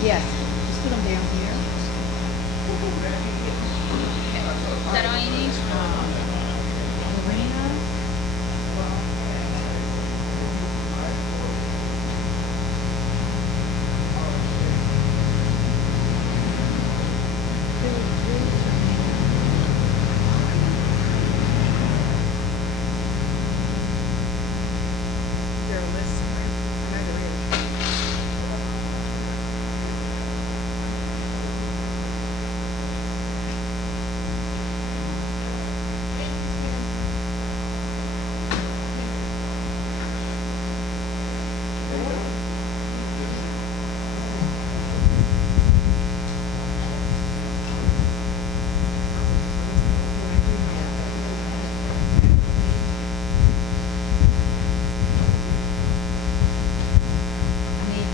Yes, just put them down here. Is that all you need? Marina. Is there a list somewhere? I know there is. I need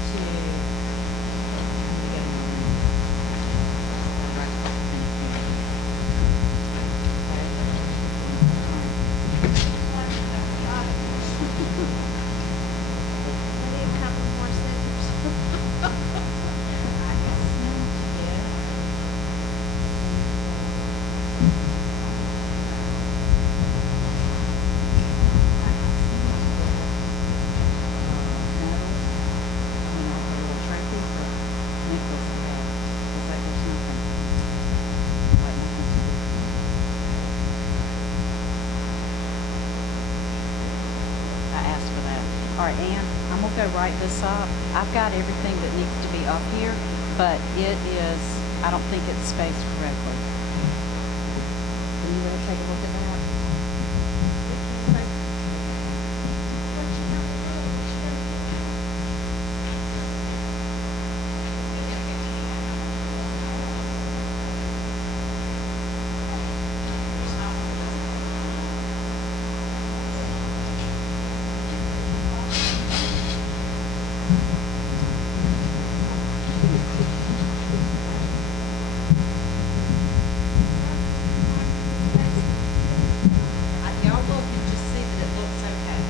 I need a couple more scissors. I asked for that. All right, Ann, I'm gonna go write this up. I've got everything that needs to be up here, but it is, I don't think it's spaced correctly. Can you take a look at that? Y'all look and just see that it looks okay.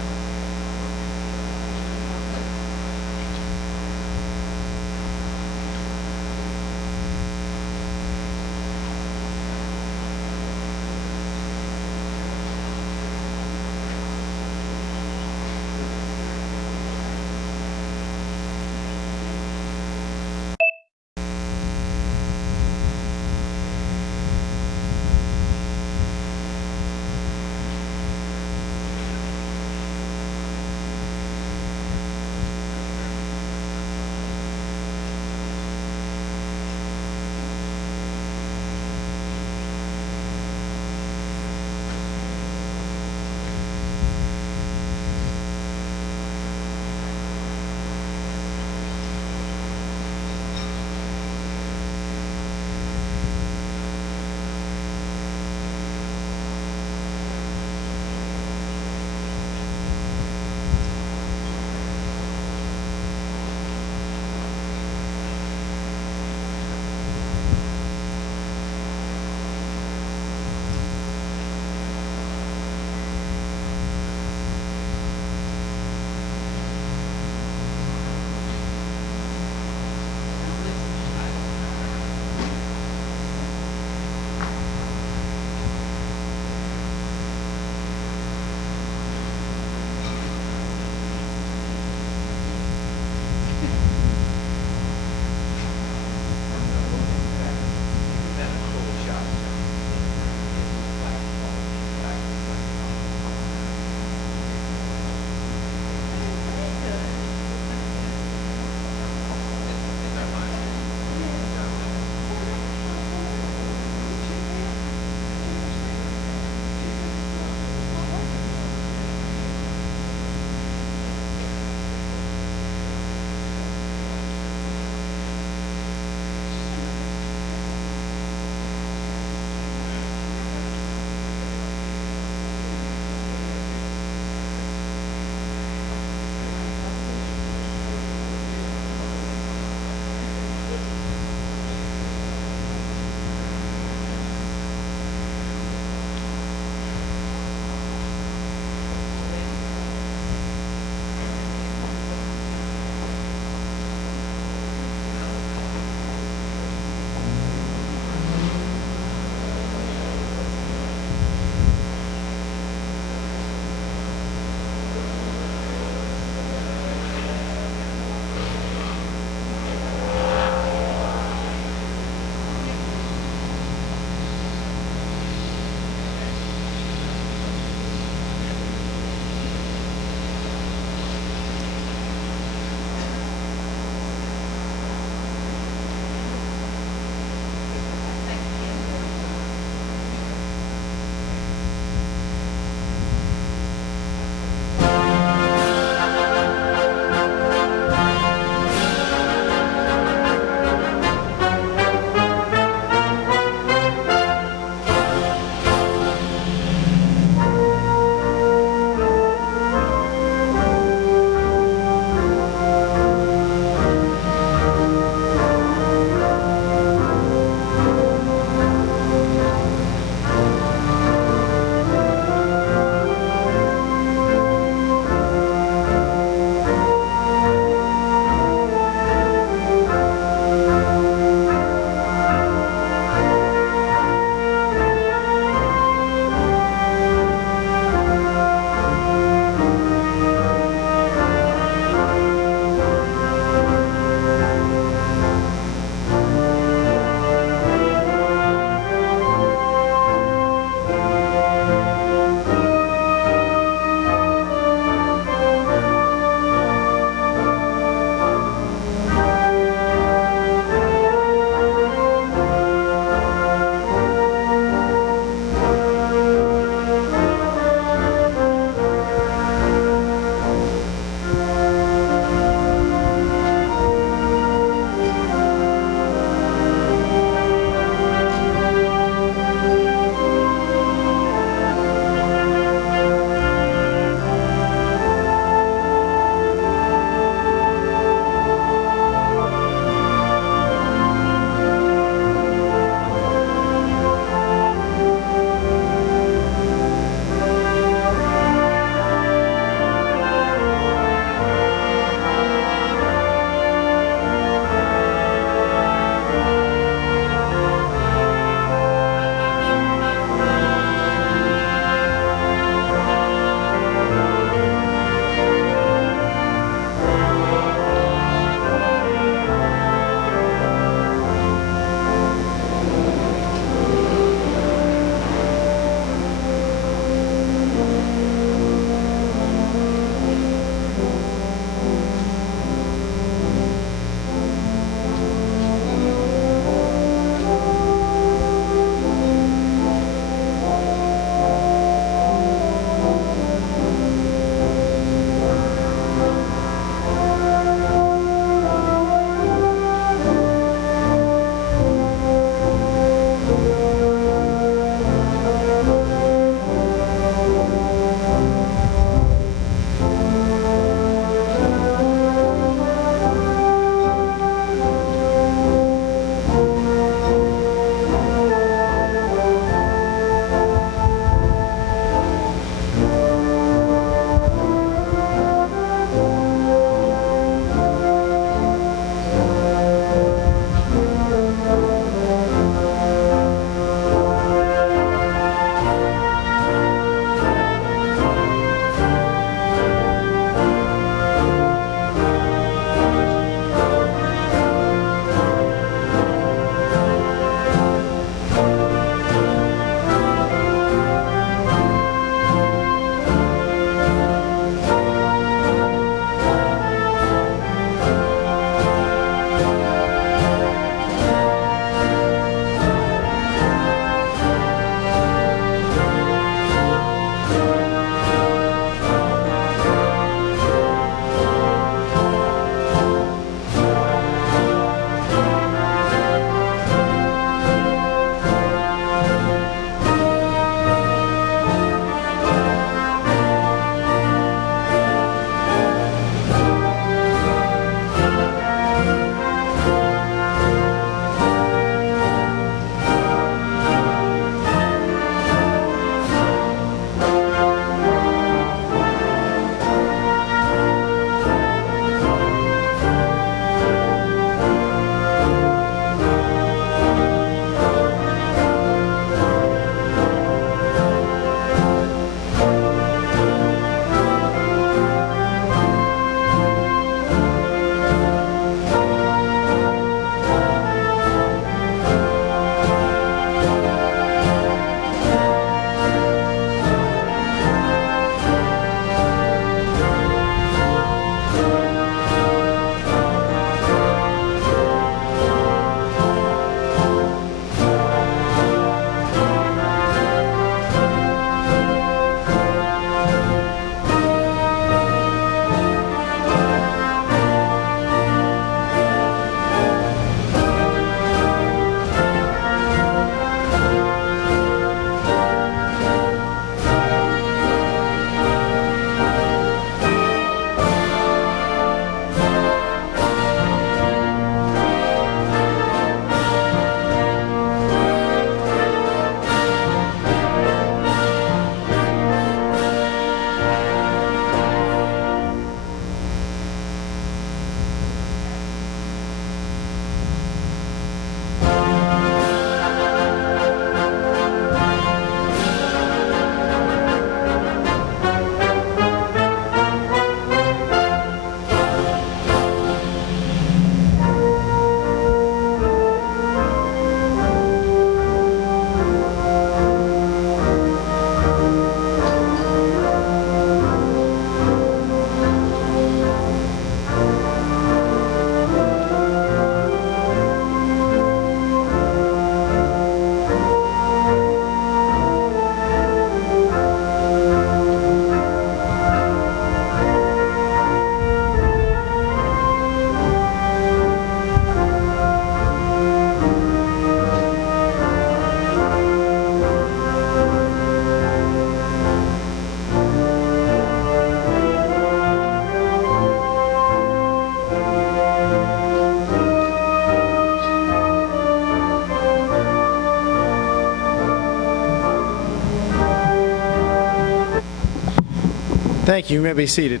Thank you. You may be seated.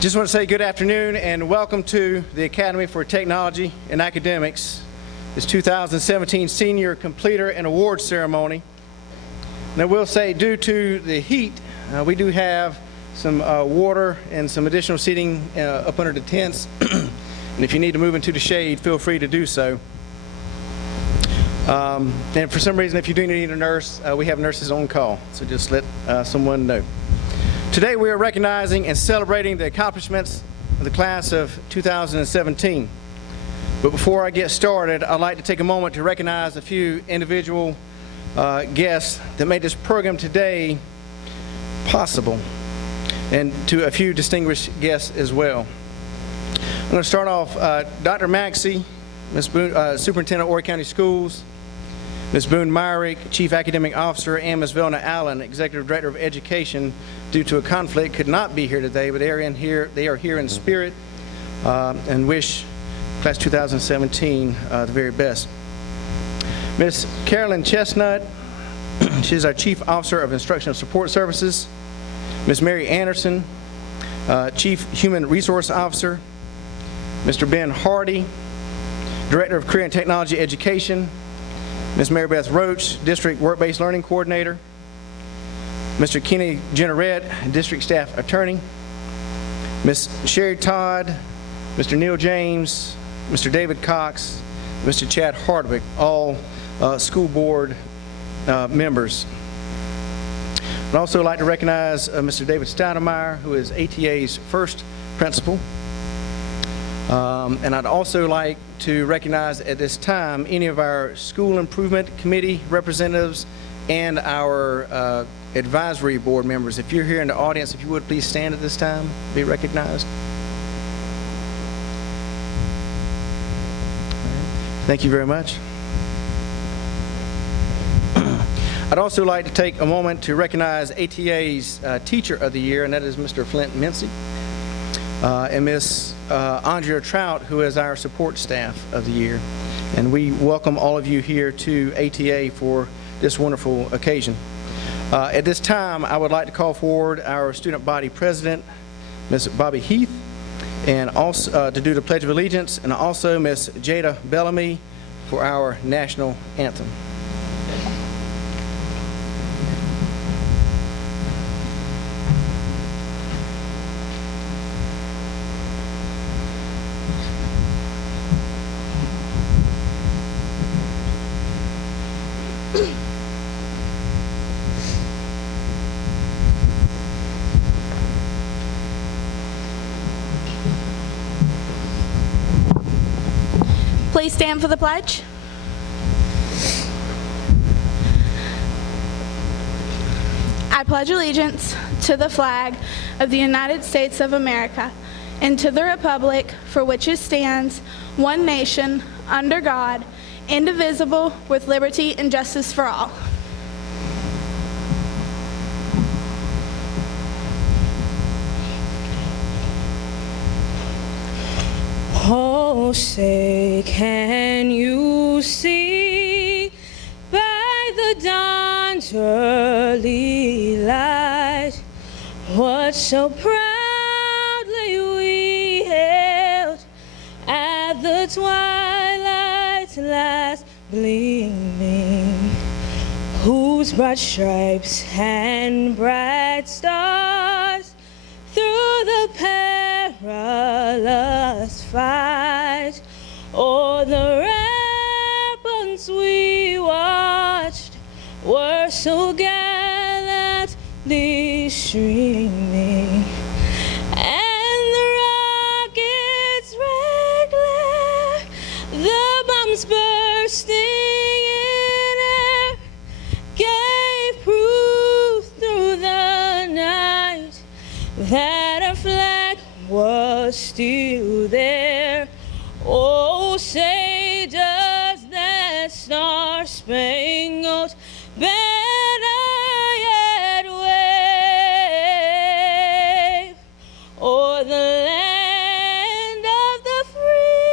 Just want to say good afternoon and welcome to the Academy for Technology and Academics, this 2017 Senior Completer and Awards Ceremony. And I will say, due to the heat, we do have some water and some additional seating up under the tents. And if you need to move into the shade, feel free to do so. And for some reason, if you do need a nurse, we have nurses on call, so just let someone know. Today we are recognizing and celebrating the accomplishments of the class of 2017. But before I get started, I'd like to take a moment to recognize a few individual guests that made this program today possible, and to a few distinguished guests as well. I'm going to start off Dr. Maxey, Ms. Boone, Superintendent of Horry County Schools, Ms. Boone Myrick, Chief Academic Officer, and Ms. Velna Allen, Executive Director of Education, due to a conflict could not be here today, but they are here in spirit, and wish Class 2017 the very best. Ms. Carolyn Chestnut, she's our Chief Officer of Instructional Support Services. Ms. Mary Anderson, Chief Human Resource Officer. Mr. Ben Hardy, Director of Career and Technology Education. Ms. Mary Beth Roach, District Work-Based Learning Coordinator. Mr. Kenny Generette, District Staff Attorney. Ms. Sherry Todd, Mr. Neil James, Mr. David Cox, Mr. Chad Hardwick, all school board members. I'd also like to recognize Mr. David Steinemeyer, who is ATA's first principal. And I'd also like to recognize at this time any of our School Improvement Committee representatives and our advisory board members. If you're here in the audience, if you would please stand at this time, be recognized. Thank you very much. I'd also like to take a moment to recognize ATA's Teacher of the Year, and that is Mr. Flint Mincy, and Miss Andrea Trout, who is our Support Staff of the Year. And we welcome all of you here to ATA for this wonderful occasion. At this time, I would like to call forward our Student Body President, Ms. Bobby Heath, and also to do the Pledge of Allegiance, and also Ms. Jada Bellamy for our National Anthem. Please stand for the pledge. I pledge allegiance to the flag of the United States of America and to the republic for which it stands, one nation, under God, indivisible, with liberty and justice for all. Oh, say, can you see by the dawn's early light what so proudly we hailed at the twilight's last gleaming, whose broad stripes and bright stars through the perilous fight o'er the ramparts we watched were so gallantly streaming, and the rocket's red glare, the bombs bursting in air, gave proof through the night that our flag was still there. Oh, say does that star-spangled banner yet wave o'er the land of the free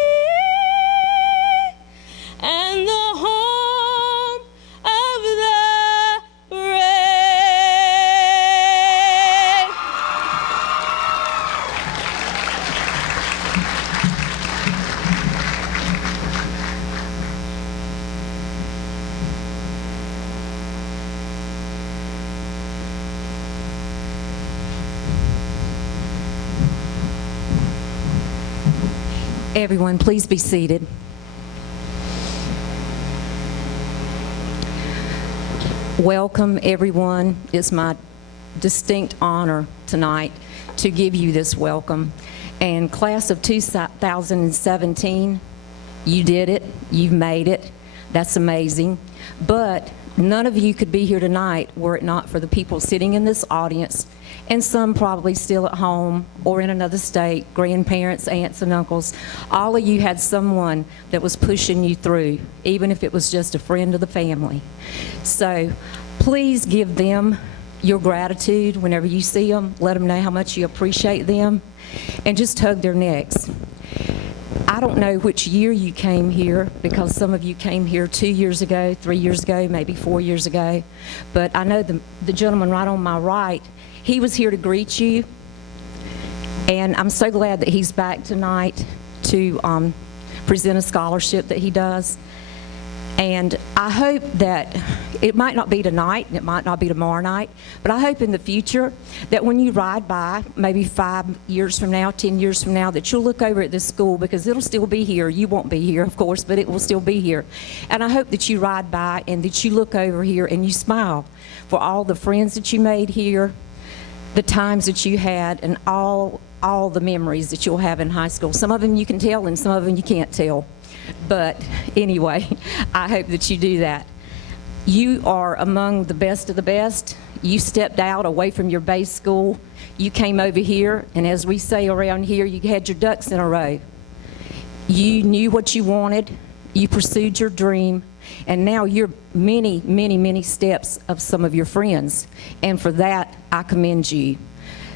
Everyone, please be seated. Welcome, everyone. It's my distinct honor tonight to give you this welcome. And class of 2017, you did it. You've made it. That's amazing. But none of you could be here tonight were it not for the people sitting in this audience, and some probably still at home or in another state, grandparents, aunts, and uncles. All of you had someone that was pushing you through, even if it was just a friend of the family. So please give them your gratitude whenever you see them. Let them know how much you appreciate them, and just hug their necks. I don't know which year you came here, because some of you came here 2 years ago, 3 years ago, maybe 4 years ago. But I know the gentleman right on my right, he was here to greet you. And I'm so glad that he's back tonight to present a scholarship that he does. And I hope that it might not be tonight, and it might not be tomorrow night, but I hope in the future that when you ride by, maybe 5 years from now, 10 years from now, that you'll look over at this school, because it'll still be here. You won't be here, of course, but it will still be here. And I hope that you ride by and that you look over here and you smile for all the friends that you made here, the times that you had, and all the memories that you'll have in high school. Some of them you can tell, and some of them you can't tell. But anyway, I hope that you do that. You are among the best of the best. You stepped out away from your base school. You came over here, and as we say around here, you had your ducks in a row. You knew what you wanted. You pursued your dream. And now you're many, many, many steps of some of your friends. And for that, I commend you.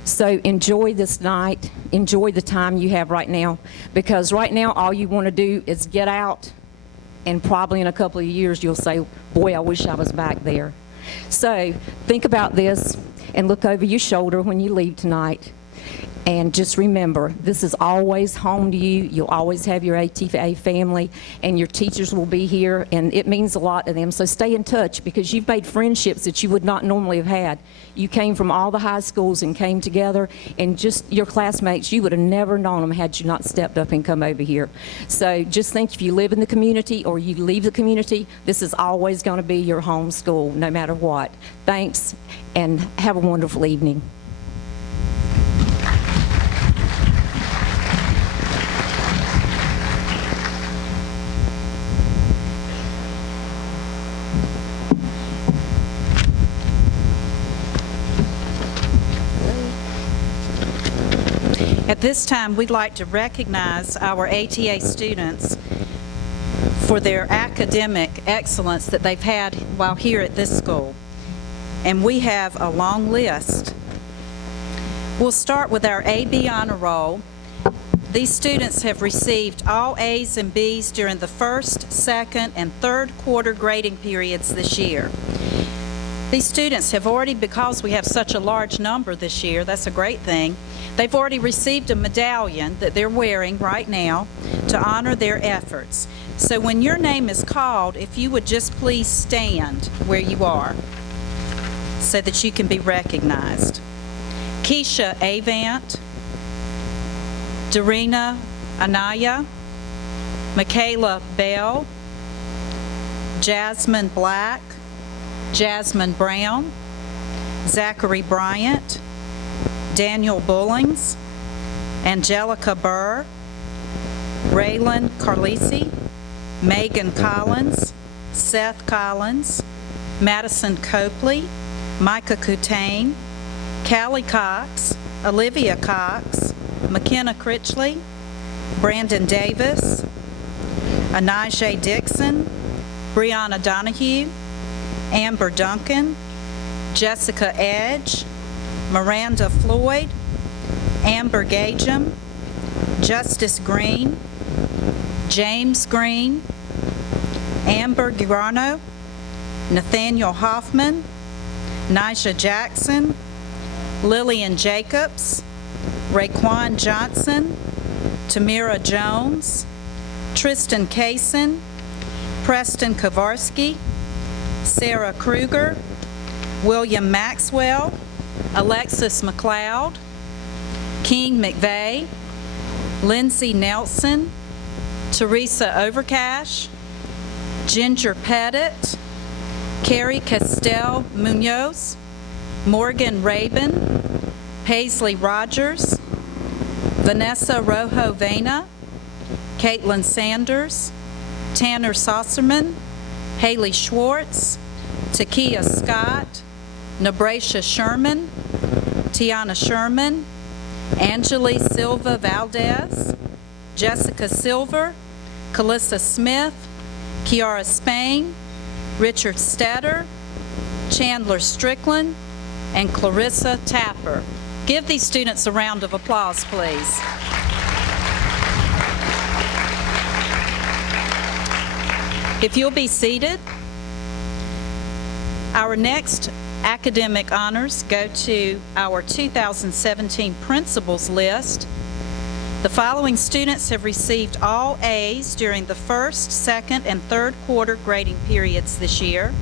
So enjoy this night, enjoy the time you have right now, because right now all you want to do is get out, and probably in a couple of years you'll say, boy, I wish I was back there. So think about this and look over your shoulder when you leave tonight. And just remember, this is always home to you. You'll always have your ATA family, and your teachers will be here, and it means a lot to them. So stay in touch, because you've made friendships that you would not normally have had. You came from all the high schools and came together, and just your classmates, you would have never known them had you not stepped up and come over here. So just think, if you live in the community or you leave the community, this is always going to be your home school, no matter what. Thanks, and have a wonderful evening. At this time, we'd like to recognize our ATA students for their academic excellence that they've had while here at this school. And we have a long list. We'll start with our AB Honor Roll. These students have received all A's and B's during the first, second, and third quarter grading periods this year. These students have already, because we have such a large number this year, that's a great thing, they've already received a medallion that they're wearing right now to honor their efforts. So when your name is called, if you would just please stand where you are so that you can be recognized. Keisha Avant, Darina Anaya, Michaela Bell, Jasmine Black, Jasmine Brown, Zachary Bryant, Daniel Bullings, Angelica Burr, Raylan Carlisi, Megan Collins, Seth Collins, Madison Copley, Micah Coutain, Callie Cox, Olivia Cox, McKenna Critchley, Brandon Davis, Anijah Dixon, Brianna Donahue, Amber Duncan, Jessica Edge, Miranda Floyd, Amber Gagem, Justice Green, James Green, Amber Girano, Nathaniel Hoffman, Nisha Jackson, Lillian Jacobs, Raekwon Johnson, Tamira Jones, Tristan Kaysen, Preston Kovarski, Sarah Kruger, William Maxwell, Alexis McLeod, King McVeigh, Lindsay Nelson, Teresa Overcash, Ginger Pettit, Carrie Castell Munoz, Morgan Rabin, Paisley Rogers, Vanessa Rojo Vena, Caitlin Sanders, Tanner Sosserman, Haley Schwartz, Takia Scott, Nebracia Sherman, Tiana Sherman, Angeli Silva Valdez, Jessica Silver, Calissa Smith, Kiara Spain, Richard Stetter, Chandler Strickland, and Clarissa Tapper. Give these students a round of applause, please. If you'll be seated, our next academic honors go to our 2017 principals list. The following students have received all A's during the first, second, and third quarter grading periods this year.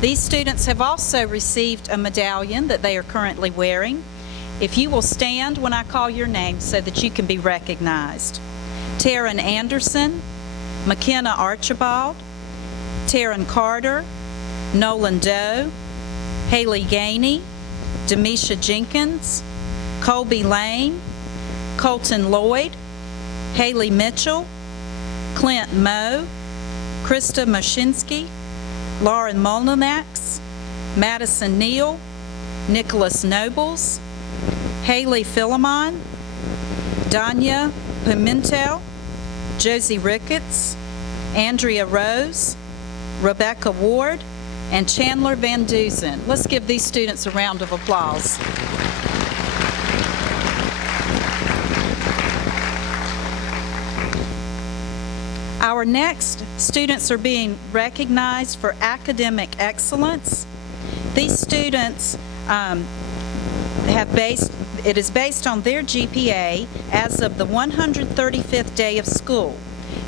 These students have also received a medallion that they are currently wearing. If you will stand when I call your name so that you can be recognized. Taryn Anderson, McKenna Archibald, Taryn Carter, Nolan Doe, Haley Gainey, Demisha Jenkins, Colby Lane, Colton Lloyd, Haley Mitchell, Clint Moe, Krista Moshinsky, Lauren Molinax, Madison Neal, Nicholas Nobles, Haley Philemon, Danya Pimentel, Josie Ricketts, Andrea Rose, Rebecca Ward, and Chandler Van Dusen. Let's give these students a round of applause. Our next students are being recognized for academic excellence. These students it is based on their GPA as of the 135th day of school.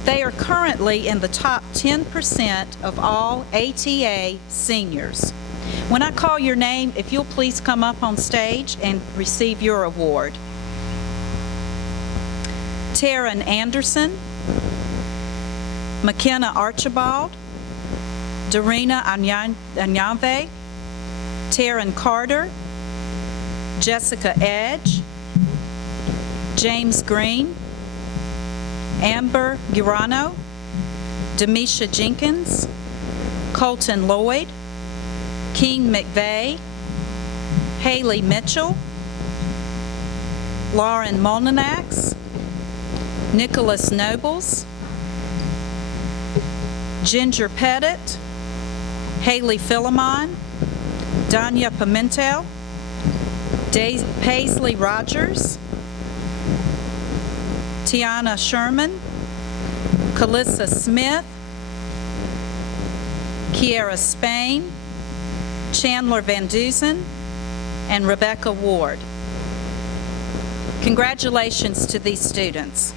They are currently in the top 10% of all ATA seniors. When I call your name, if you'll please come up on stage and receive your award. Taryn Anderson, McKenna Archibald, Darina Anyave, Taryn Carter, Jessica Edge, James Green, Amber Urano, Demisha Jenkins, Colton Lloyd, King McVeigh, Haley Mitchell, Lauren Molinax, Nicholas Nobles, Ginger Pettit, Haley Philemon, Danya Pimentel, Paisley Rogers, Tiana Sherman, Calissa Smith, Kiara Spain, Chandler Van Dusen, and Rebecca Ward. Congratulations to these students.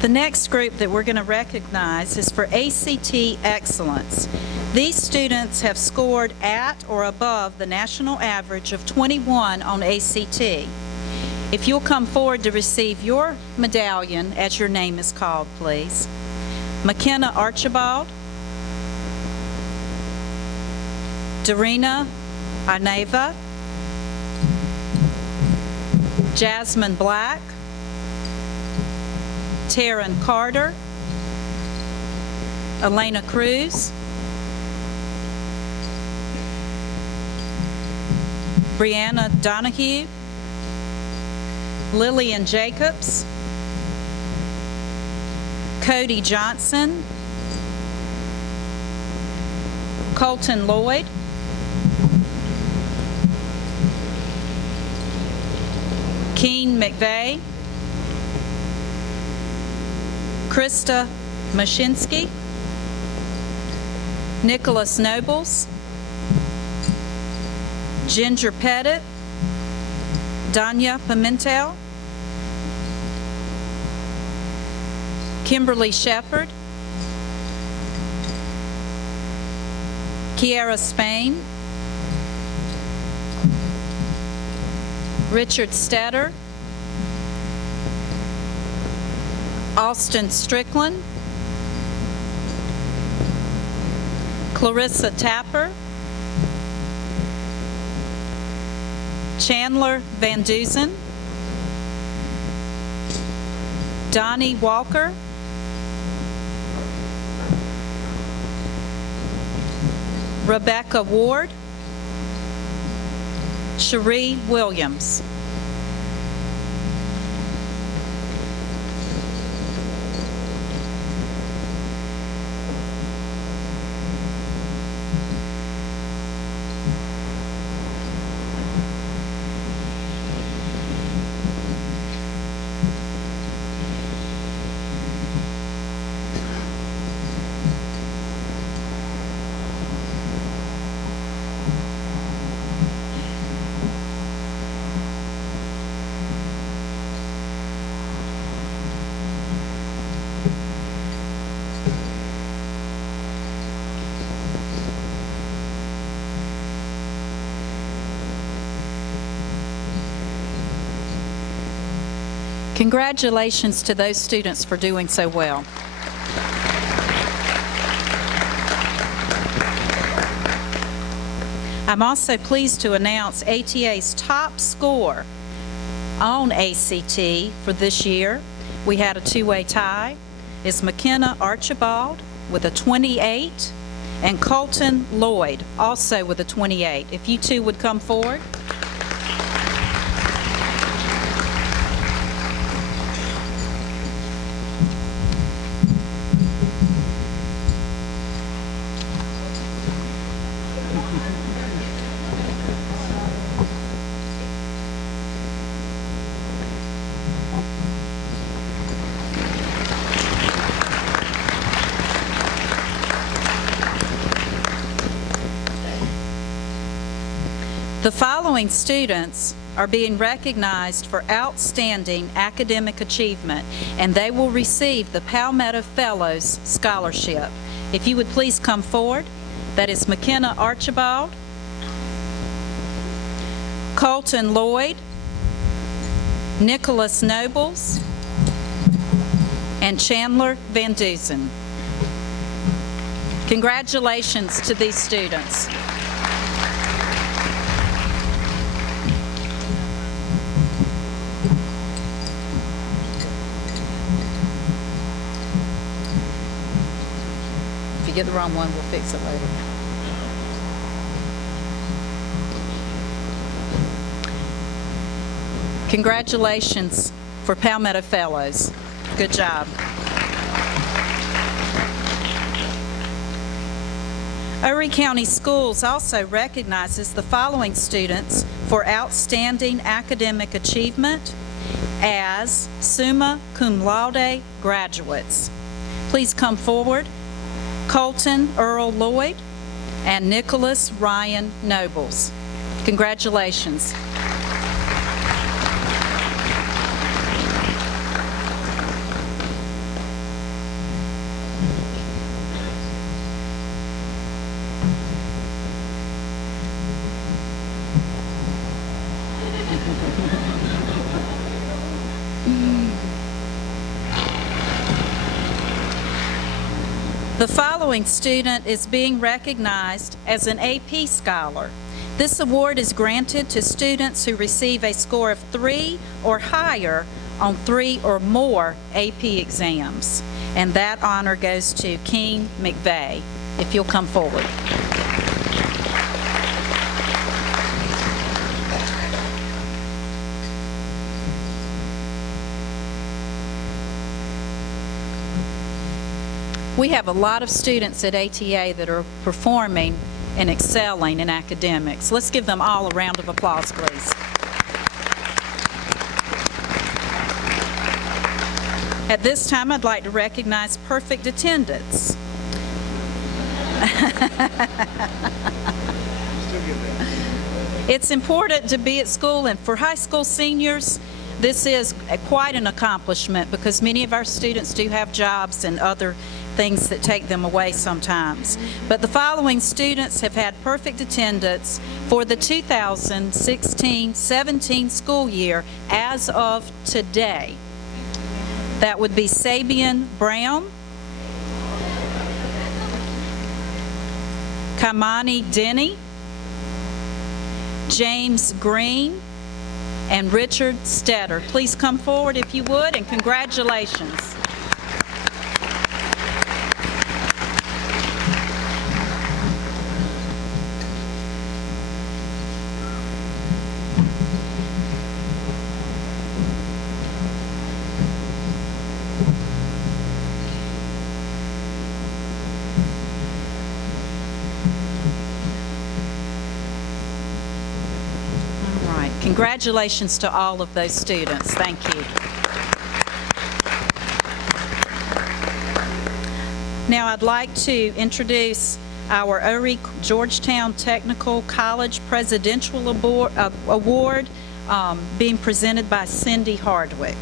The next group that we're going to recognize is for ACT Excellence. These students have scored at or above the national average of 21 on ACT. If you'll come forward to receive your medallion as your name is called, please. McKenna Archibald, Darina Ineva, Jasmine Black, Taryn Carter, Elena Cruz, Brianna Donahue, Lillian Jacobs, Cody Johnson, Colton Lloyd, Keen McVeigh, Krista Mashinsky, Nicholas Nobles, Ginger Pettit, Danya Pimentel, Kimberly Shepard, Kiara Spain, Richard Stetter, Austin Strickland, Clarissa Tapper, Chandler Van Dusen, Donnie Walker, Rebecca Ward, Cherie Williams. Congratulations to those students for doing so well. I'm also pleased to announce ATA's top score on ACT for this year. We had a two-way tie. It's McKenna Archibald with a 28 and Colton Lloyd also with a 28. If you two would come forward. The following students are being recognized for outstanding academic achievement, and they will receive the Palmetto Fellows Scholarship. If you would please come forward. That is McKenna Archibald, Colton Lloyd, Nicholas Nobles, and Chandler Van Dusen. Congratulations to these students. If you get the wrong one, we'll fix it later. Congratulations for Palmetto Fellows. Good job. Horry County Schools also recognizes the following students for outstanding academic achievement as summa cum laude graduates. Please come forward. Colton Earl Lloyd and Nicholas Ryan Nobles. Congratulations. The following student is being recognized as an AP Scholar. This award is granted to students who receive a score of 3 or higher on 3 or more AP exams. And that honor goes to King McVeigh. If you'll come forward. We have a lot of students at ATA that are performing and excelling in academics. Let's give them all a round of applause, please. At this time, I'd like to recognize perfect attendance. It's important to be at school, and for high school seniors, this is quite an accomplishment because many of our students do have jobs and other things that take them away sometimes. But the following students have had perfect attendance for the 2016-17 school year as of today. That would be Sabian Brown, Kamani Denny, James Green, and Richard Stetter. Please come forward if you would, and congratulations. Congratulations to all of those students. Thank you. Now I'd like to introduce our Oury Georgetown Technical College Presidential Award being presented by Cindy Hardwick.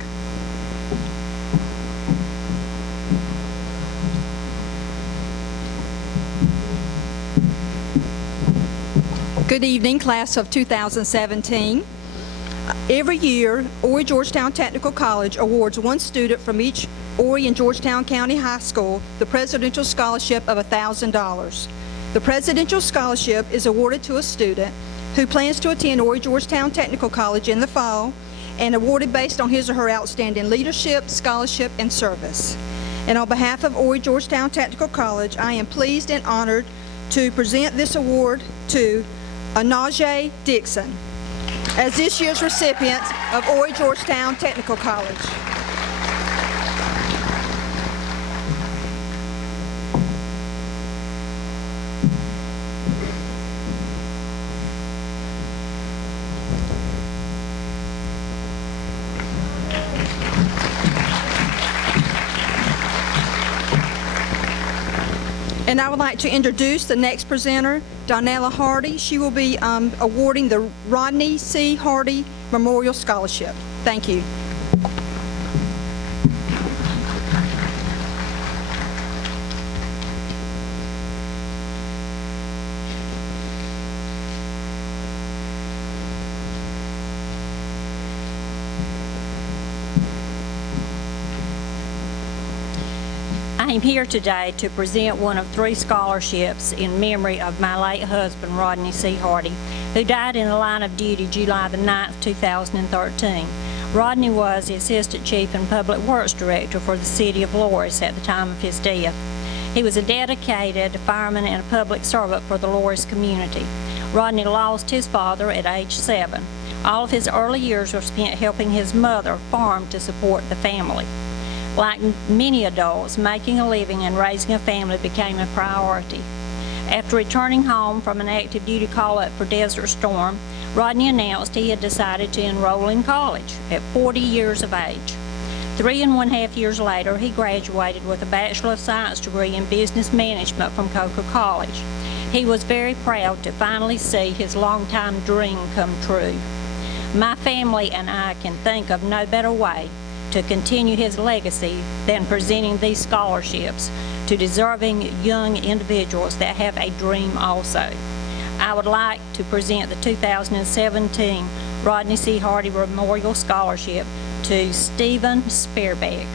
Good evening, class of 2017. Every year, Oury Georgetown Technical College awards one student from each Oury and Georgetown County High School the Presidential Scholarship of $1,000. The Presidential Scholarship is awarded to a student who plans to attend Oury Georgetown Technical College in the fall and awarded based on his or her outstanding leadership, scholarship, and service. And on behalf of Oury Georgetown Technical College, I am pleased and honored to present this award to Anaje Dixon as this year's recipient of Oury Georgetown Technical College. And I would like to introduce the next presenter, Donella Hardy. She will be awarding the Rodney C. Hardy Memorial Scholarship. Thank you. I am here today to present one of 3 scholarships in memory of my late husband, Rodney C. Hardy, who died in the line of duty July the 9th, 2013. Rodney was the Assistant Chief and Public Works Director for the City of Loris at the time of his death. He was a dedicated fireman and a public servant for the Loris community. Rodney lost his father at age 7. All of his early years were spent helping his mother farm to support the family. Like many adults, making a living and raising a family became a priority. After returning home from an active duty call-up for Desert Storm, Rodney announced he had decided to enroll in college at 40 years of age. 3.5 years later, he graduated with a Bachelor of Science degree in Business Management from Coker College. He was very proud to finally see his longtime dream come true. My family and I can think of no better way to continue his legacy than presenting these scholarships to deserving young individuals that have a dream also. I would like to present the 2017 Rodney C. Hardy Memorial Scholarship to Stephen Spearbeck.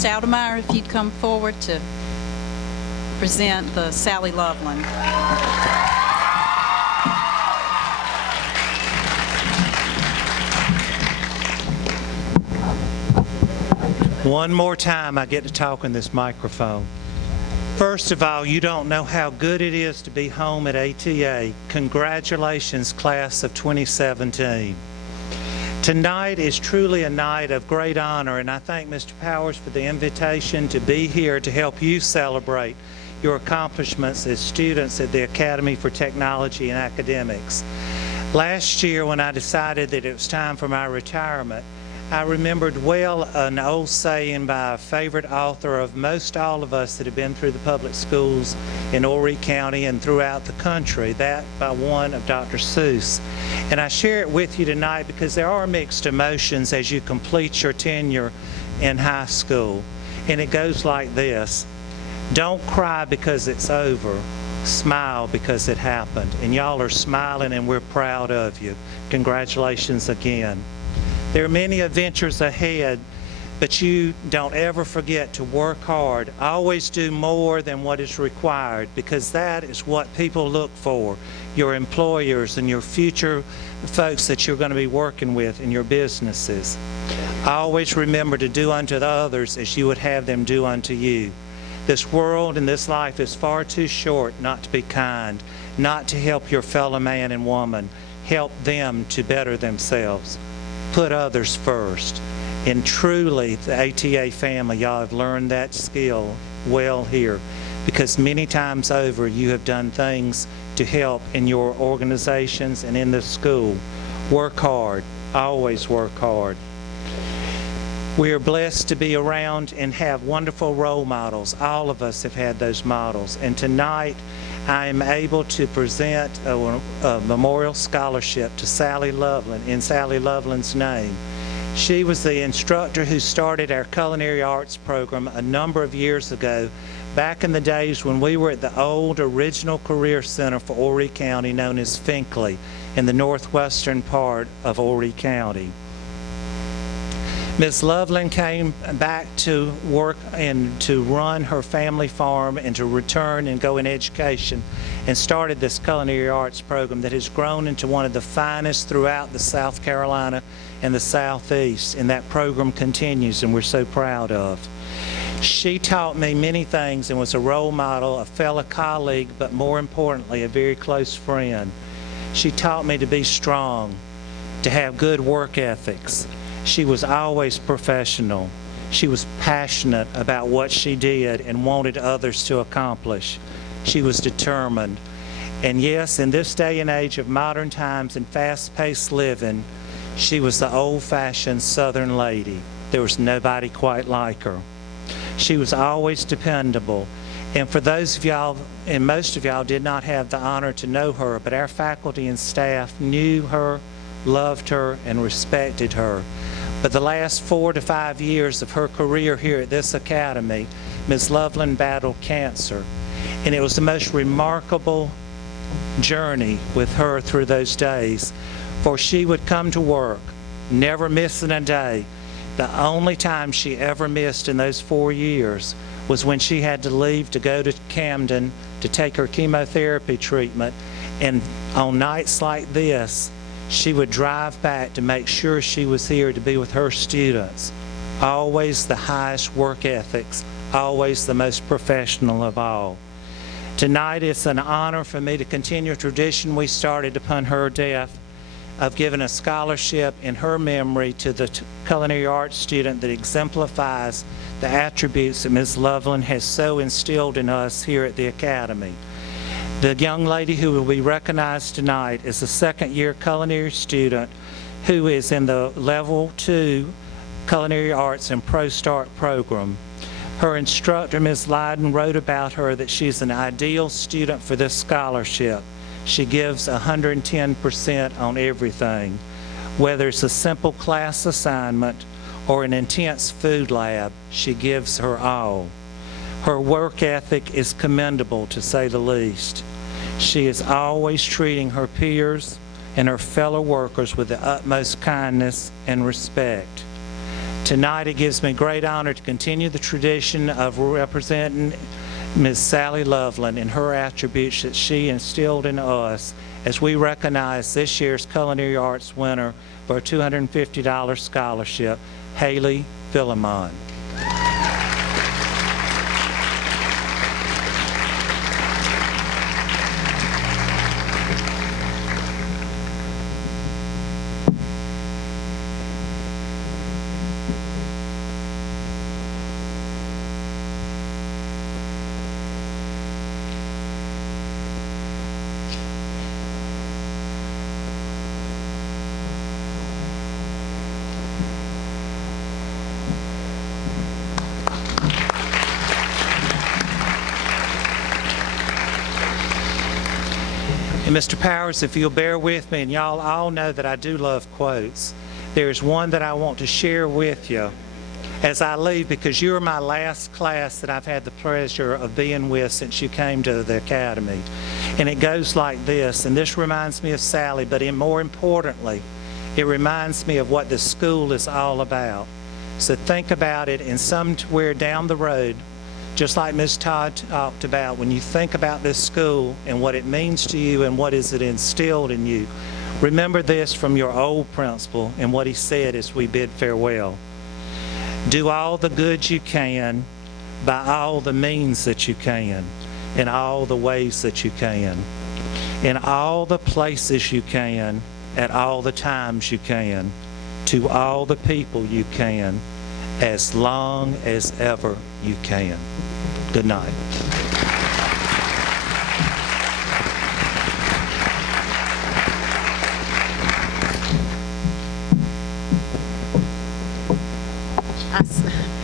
Stoudemire, if you'd come forward to present the Sally Loveland. One more time I get to talk in this microphone. First of all, you don't know how good it is to be home at ATA. Congratulations, class of 2017. Tonight is truly a night of great honor, and I thank Mr. Powers for the invitation to be here to help you celebrate your accomplishments as students at the Academy for Technology and Academics. Last year, when I decided that it was time for my retirement, I remembered well an old saying by a favorite author of most all of us that have been through the public schools in Horry County and throughout the country, that by one of Dr. Seuss. And I share it with you tonight because there are mixed emotions as you complete your tenure in high school. And it goes like this: don't cry because it's over, smile because it happened. And y'all are smiling and we're proud of you. Congratulations again. There are many adventures ahead, but you don't ever forget to work hard. Always do more than what is required, because that is what people look for, your employers and your future folks that you're going to be working with in your businesses. Always remember to do unto the others as you would have them do unto you. This world and this life is far too short not to be kind, not to help your fellow man and woman, help them to better themselves. Put others first. And truly, the ATA family, y'all have learned that skill well here, because many times over you have done things to help in your organizations and in the school. Work hard. Always work hard. We are blessed to be around and have wonderful role models. All of us have had those models. And tonight, I am able to present a memorial scholarship to Sally Loveland in Sally Loveland's name. She was the instructor who started our culinary arts program a number of years ago, back in the days when we were at the old original career center for Horry County known as Finkley in the northwestern part of Horry County. Ms. Loveland came back to work and to run her family farm and to return and go in education, and started this culinary arts program that has grown into one of the finest throughout the South Carolina and the Southeast, and that program continues and we're so proud of. She taught me many things and was a role model, a fellow colleague, but more importantly, a very close friend. She taught me to be strong, to have good work ethics. She was always professional. She was passionate about what she did and wanted others to accomplish. She was determined. And yes, in this day and age of modern times and fast-paced living, she was the old-fashioned Southern lady. There was nobody quite like her. She was always dependable. And for those of y'all, and most of y'all did not have the honor to know her, but our faculty and staff knew her, loved her, and respected her. But the last 4 to 5 years of her career here at this academy, Ms. Loveland battled cancer. And it was the most remarkable journey with her through those days, for she would come to work, never missing a day. The only time she ever missed in those 4 years was when she had to leave to go to Camden to take her chemotherapy treatment. And on nights like this, she would drive back to make sure she was here to be with her students. Always the highest work ethics, always the most professional of all. Tonight it's an honor for me to continue a tradition we started upon her death of giving a scholarship in her memory to the culinary arts student that exemplifies the attributes that Ms. Loveland has so instilled in us here at the Academy. The young lady who will be recognized tonight is a second-year culinary student who is in the Level 2 Culinary Arts and ProStart program. Her instructor, Ms. Lyden, wrote about her that she's an ideal student for this scholarship. She gives 110% on everything, whether it's a simple class assignment or an intense food lab, she gives her all. Her work ethic is commendable, to say the least. She is always treating her peers and her fellow workers with the utmost kindness and respect. Tonight, it gives me great honor to continue the tradition of representing Ms. Sally Loveland and her attributes that she instilled in us as we recognize this year's Culinary Arts winner for a $250 scholarship, Haley Philemon. And Mr. Powers, if you'll bear with me, and y'all all know that I do love quotes, there's one that I want to share with you as I leave, because you're my last class that I've had the pleasure of being with since you came to the Academy. And it goes like this, and this reminds me of Sally, but more importantly, it reminds me of what the school is all about. So think about it, and somewhere down the road, just like Ms. Todd talked about, when you think about this school and what it means to you and what is it instilled in you, remember this from your old principal and what he said as we bid farewell. Do all the good you can by all the means that you can, in all the ways that you can, in all the places you can, at all the times you can, to all the people you can, as long as ever you can. Good night.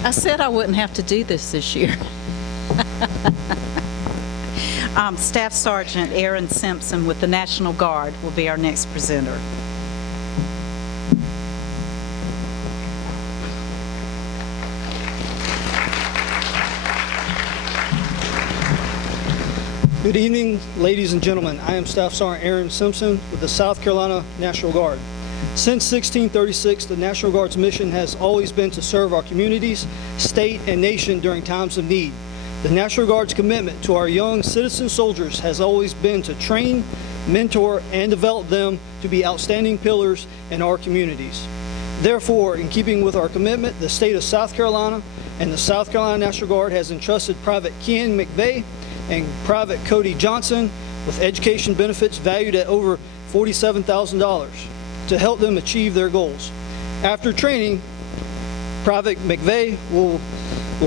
I said I wouldn't have to do this year. Staff Sergeant Aaron Simpson with the National Guard will be our next presenter. Good evening, ladies and gentlemen. I am Staff Sergeant Aaron Simpson with the South Carolina National Guard. Since 1636, the National Guard's mission has always been to serve our communities, state, and nation during times of need. The National Guard's commitment to our young citizen soldiers has always been to train, mentor, and develop them to be outstanding pillars in our communities. Therefore, in keeping with our commitment, the state of South Carolina and the South Carolina National Guard has entrusted Private Ken McVeigh and Private Cody Johnson with education benefits valued at over $47,000 to help them achieve their goals. After training, Private McVeigh will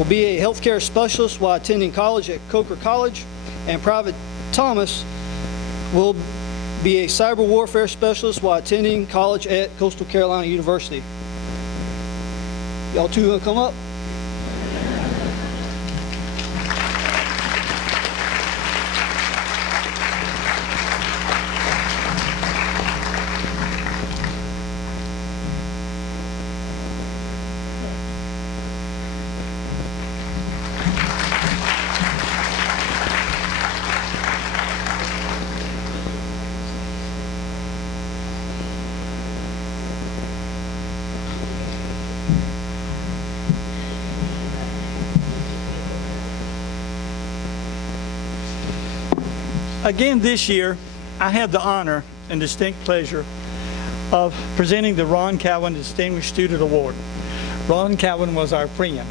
be a healthcare specialist while attending college at Coker College, and Private Thomas will be a cyber warfare specialist while attending college at Coastal Carolina University. Y'all two gonna come up? Again this year, I have the honor and distinct pleasure of presenting the Ron Cowan Distinguished Student Award. Ron Cowan was our friend.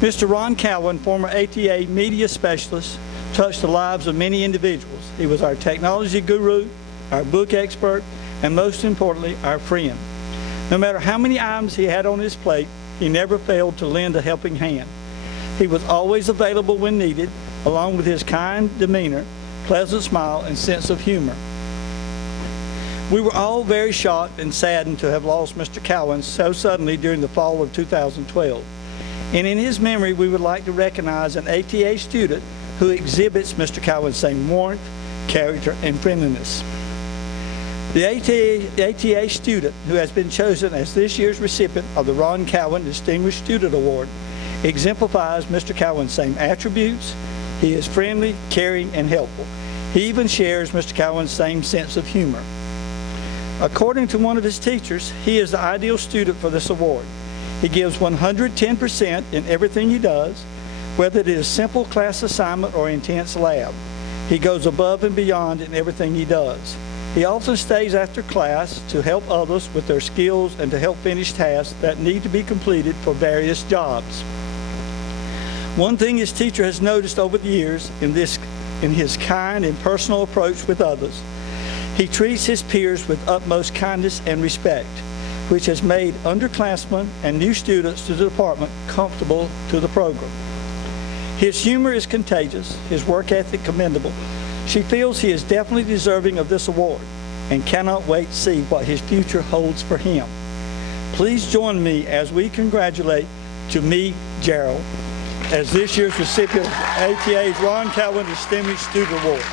Mr. Ron Cowan, former ATA media specialist, touched the lives of many individuals. He was our technology guru, our book expert, and most importantly, our friend. No matter how many items he had on his plate, he never failed to lend a helping hand. He was always available when needed, along with his kind demeanor, pleasant smile, and sense of humor. We were all very shocked and saddened to have lost Mr. Cowan so suddenly during the fall of 2012. And in his memory, we would like to recognize an ATA student who exhibits Mr. Cowan's same warmth, character, and friendliness. The ATA student who has been chosen as this year's recipient of the Ron Cowan Distinguished Student Award exemplifies Mr. Cowan's same attributes. He is friendly, caring, and helpful. He even shares Mr. Cowan's same sense of humor. According to one of his teachers, he is the ideal student for this award. He gives 110% in everything he does, whether it is simple class assignment or intense lab. He goes above and beyond in everything he does. He often stays after class to help others with their skills and to help finish tasks that need to be completed for various jobs. One thing his teacher has noticed over the years in his kind and personal approach with others, he treats his peers with utmost kindness and respect, which has made underclassmen and new students to the department comfortable to the program. His humor is contagious, his work ethic commendable. She feels he is definitely deserving of this award and cannot wait to see what his future holds for him. Please join me as we congratulate Jami Gerald as this year's recipient of ATA's Ron Calvin Distinguished Student Award.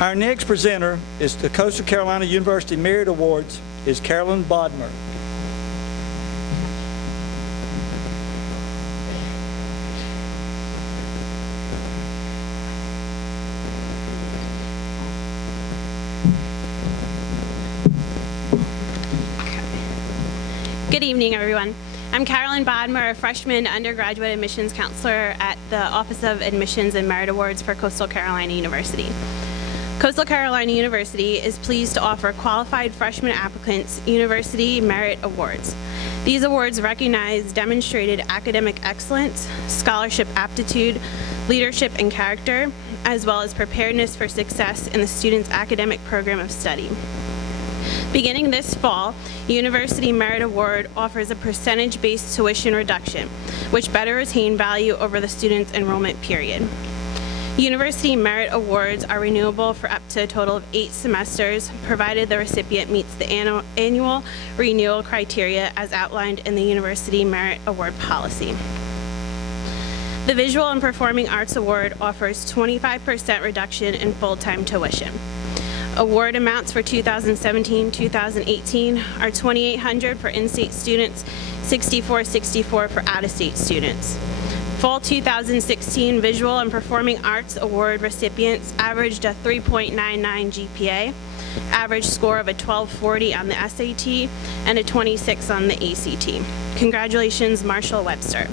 Our next presenter is the Coastal Carolina University Merit Awards is Carolyn Bodmer. Good evening, everyone. I'm Carolyn Bodmer, a freshman undergraduate admissions counselor at the Office of Admissions and Merit Awards for Coastal Carolina University. Coastal Carolina University is pleased to offer qualified freshman applicants University Merit Awards. These awards recognize demonstrated academic excellence, scholarship aptitude, leadership and character, as well as preparedness for success in the student's academic program of study. Beginning this fall, University Merit Award offers a percentage-based tuition reduction, which better retain value over the student's enrollment period. University Merit Awards are renewable for up to a total of 8 semesters, provided the recipient meets the annual renewal criteria as outlined in the University Merit Award policy. The Visual and Performing Arts Award offers 25% reduction in full-time tuition. Award amounts for 2017-2018 are $2,800 for in-state students, $6,464 for out-of-state students. Fall 2016 Visual and Performing Arts Award recipients averaged a 3.99 GPA, average score of a 1240 on the SAT, and a 26 on the ACT. Congratulations, Marshall Webster.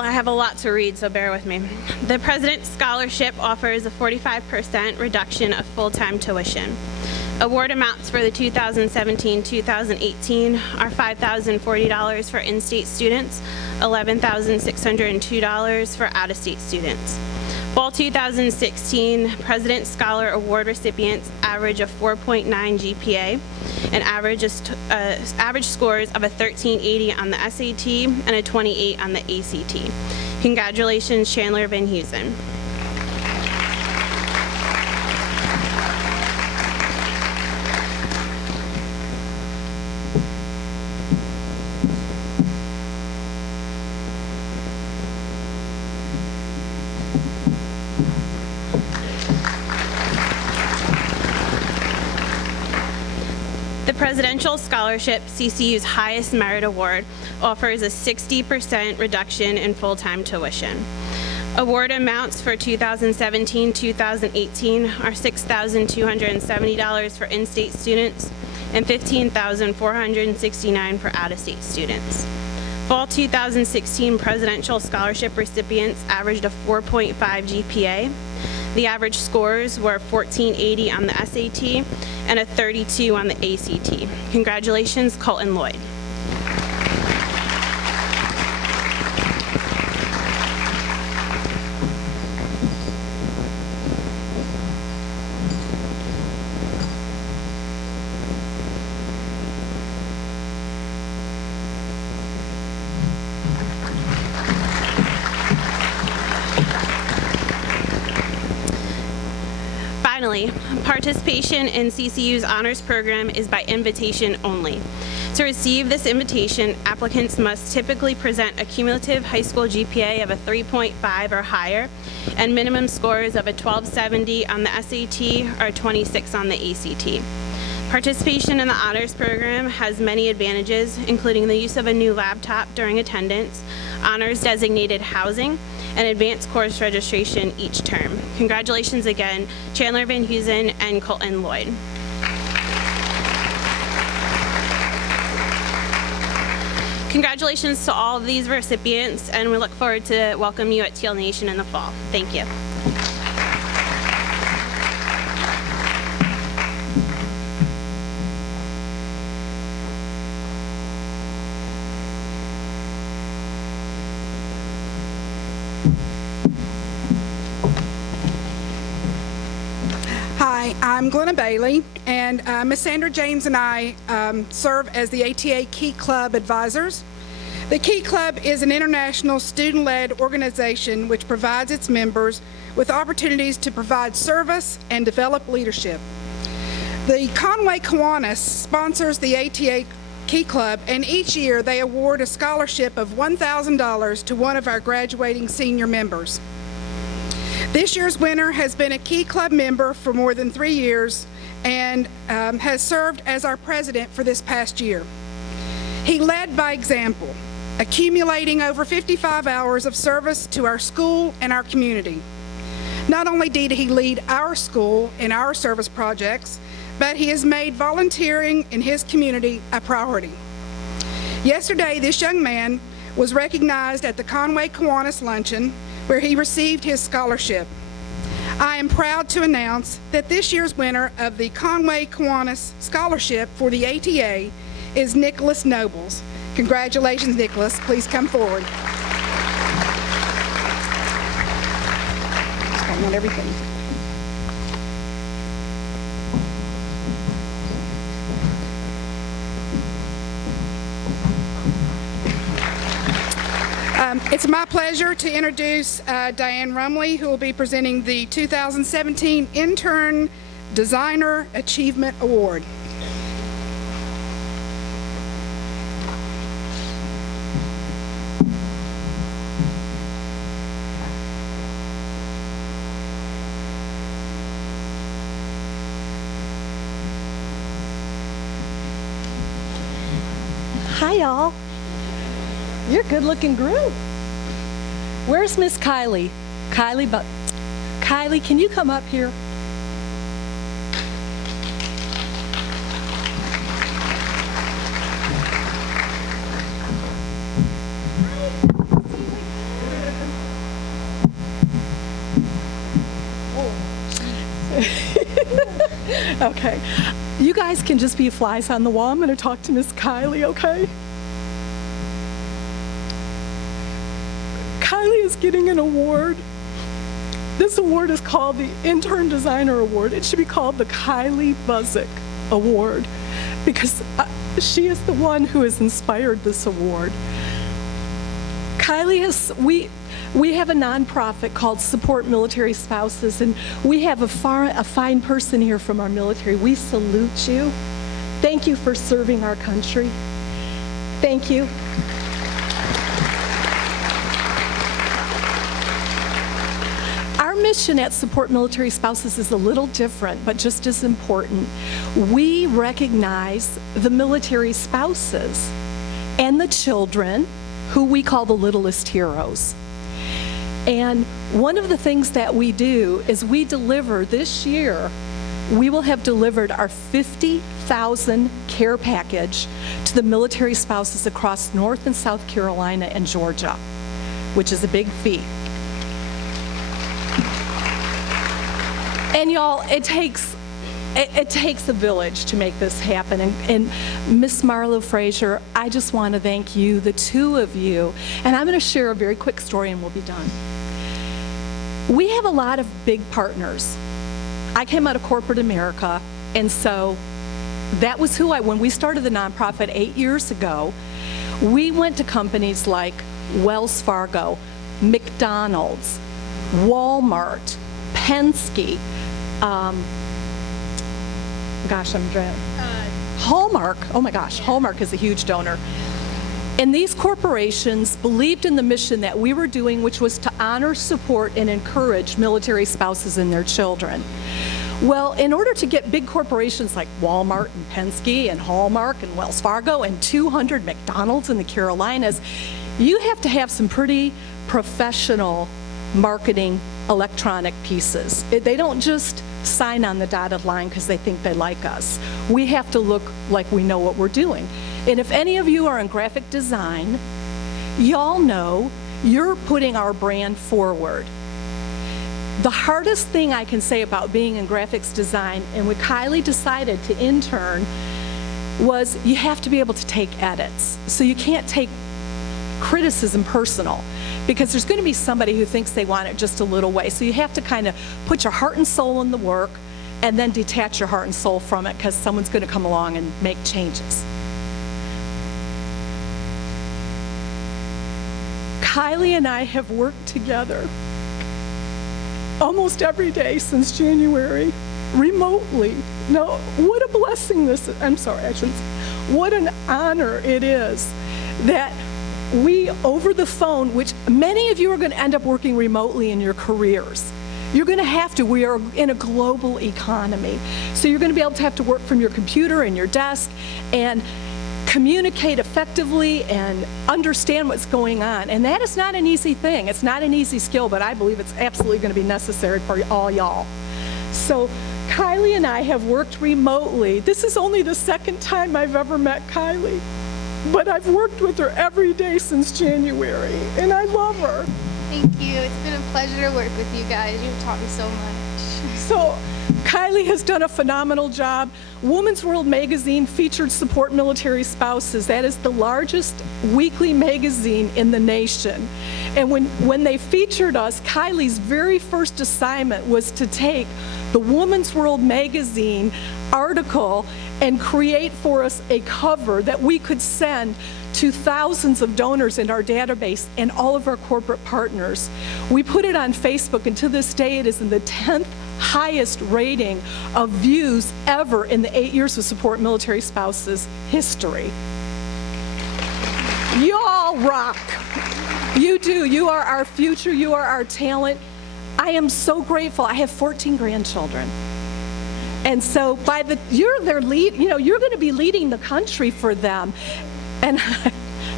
I have a lot to read, so bear with me. The President's Scholarship offers a 45% reduction of full-time tuition. Award amounts for the 2017-2018 are $5,040 for in-state students, $11,602 for out-of-state students. Fall 2016 President's Scholar Award recipients average a 4.9 GPA and average scores of a 1380 on the SAT and a 28 on the ACT. Congratulations, Chandler Van Heusen. The Presidential Scholarship, CCU's highest merit award, offers a 60% reduction in full-time tuition. Award amounts for 2017-2018 are $6,270 for in-state students and $15,469 for out-of-state students. Fall 2016 Presidential Scholarship recipients averaged a 4.5 GPA. The average scores were 1480 on the SAT and a 32 on the ACT. Congratulations, Colton Lloyd. Finally, participation in CCU's honors program is by invitation only. To receive this invitation, applicants must typically present a cumulative high school GPA of a 3.5 or higher and minimum scores of a 1270 on the SAT or 26 on the ACT. Participation in the honors program has many advantages, including the use of a new laptop during attendance, honors designated housing, and advanced course registration each term. Congratulations again, Chandler Van Heusen and Colton Lloyd. Congratulations to all of these recipients, and we look forward to welcoming you at Teal Nation in the fall. Thank you. Hi, I'm Glenna Bailey, and Miss Sandra James and I serve as the ATA Key Club advisors. The Key Club is an international student-led organization which provides its members with opportunities to provide service and develop leadership. The Conway Kiwanis sponsors the ATA Key Club, and each year they award a scholarship of $1,000 to one of our graduating senior members. This year's winner has been a Key Club member for more than 3 years and has served as our president for this past year. He led by example, accumulating over 55 hours of service to our school and our community. Not only did he lead our school in our service projects, but he has made volunteering in his community a priority. Yesterday, this young man was recognized at the Conway Kiwanis Luncheon, where he received his scholarship. I am proud to announce that this year's winner of the Conway Kiwanis Scholarship for the ATA is Nicholas Nobles. Congratulations, Nicholas. Please come forward. I want everything. It's my pleasure to introduce Diane Rumley, who will be presenting the 2017 Intern Designer Achievement Award. Hi, y'all. You're a good-looking group. Where's Miss Kylie? Kylie, can you come up here? Okay. You guys can just be flies on the wall. I'm going to talk to Miss Kylie, okay? Kylie is getting an award. This award is called the Intern Designer Award. It should be called the Kylie Buzzick Award because she is the one who has inspired this award. Kylie has, we have a nonprofit called Support Military Spouses, and we have a fine person here from our military. We salute you. Thank you for serving our country. Thank you. Our mission at Support Military Spouses is a little different, but just as important. We recognize the military spouses and the children, who we call the littlest heroes. And one of the things that we do is we deliver this year, we will have delivered our 50,000 care package to the military spouses across North and South Carolina and Georgia, which is a big feat. And y'all, it takes a village to make this happen. And Miss Marlo Frazier, I just want to thank you, the two of you. And I'm going to share a very quick story and we'll be done. We have a lot of big partners. I came out of corporate America, and so that was when we started the nonprofit 8 years ago, we went to companies like Wells Fargo, McDonald's, Walmart, Penske, gosh, I'm dreading. Hallmark. Oh my gosh, Hallmark is a huge donor. And these corporations believed in the mission that we were doing, which was to honor, support, and encourage military spouses and their children. Well, in order to get big corporations like Walmart and Penske and Hallmark and Wells Fargo and 200 McDonald's in the Carolinas, you have to have some pretty professional marketing electronic pieces. They don't just sign on the dotted line because they think they like us. We have to look like we know what we're doing. And if any of you are in graphic design, y'all know you're putting our brand forward. The hardest thing I can say about being in graphics design, and when Kylie decided to intern, was you have to be able to take edits. So you can't take criticism personal, because there's going to be somebody who thinks they want it just a little way. So you have to kind of put your heart and soul in the work and then detach your heart and soul from it, because someone's going to come along and make changes. Kylie and I have worked together almost every day since January, remotely. Now, what a blessing this is. I'm sorry, I shouldn't say. What an honor it is that we, over the phone, which many of you are going to end up working remotely in your careers. You're going to have to. We are in a global economy. So you're going to be able to have to work from your computer and your desk and communicate effectively and understand what's going on. And that is not an easy thing. It's not an easy skill, but I believe it's absolutely going to be necessary for all y'all. So Kylie and I have worked remotely. This is only the second time I've ever met Kylie, but I've worked with her every day since January, and I love her. Thank you. It's been a pleasure to work with you guys. You've taught me so much. So Kylie has done a phenomenal job. Women's World Magazine featured Support Military Spouses. That is the largest weekly magazine in the nation. And when they featured us, Kylie's very first assignment was to take the Women's World Magazine article and create for us a cover that we could send to thousands of donors in our database and all of our corporate partners. We put it on Facebook, and to this day it is in the 10th highest rating of views ever in the 8 years of Support Military Spouses history. Y'all rock. You do. You are our future. You are our talent. I am so grateful. I have 14 grandchildren. And so you're their lead, you're going to be leading the country for them. And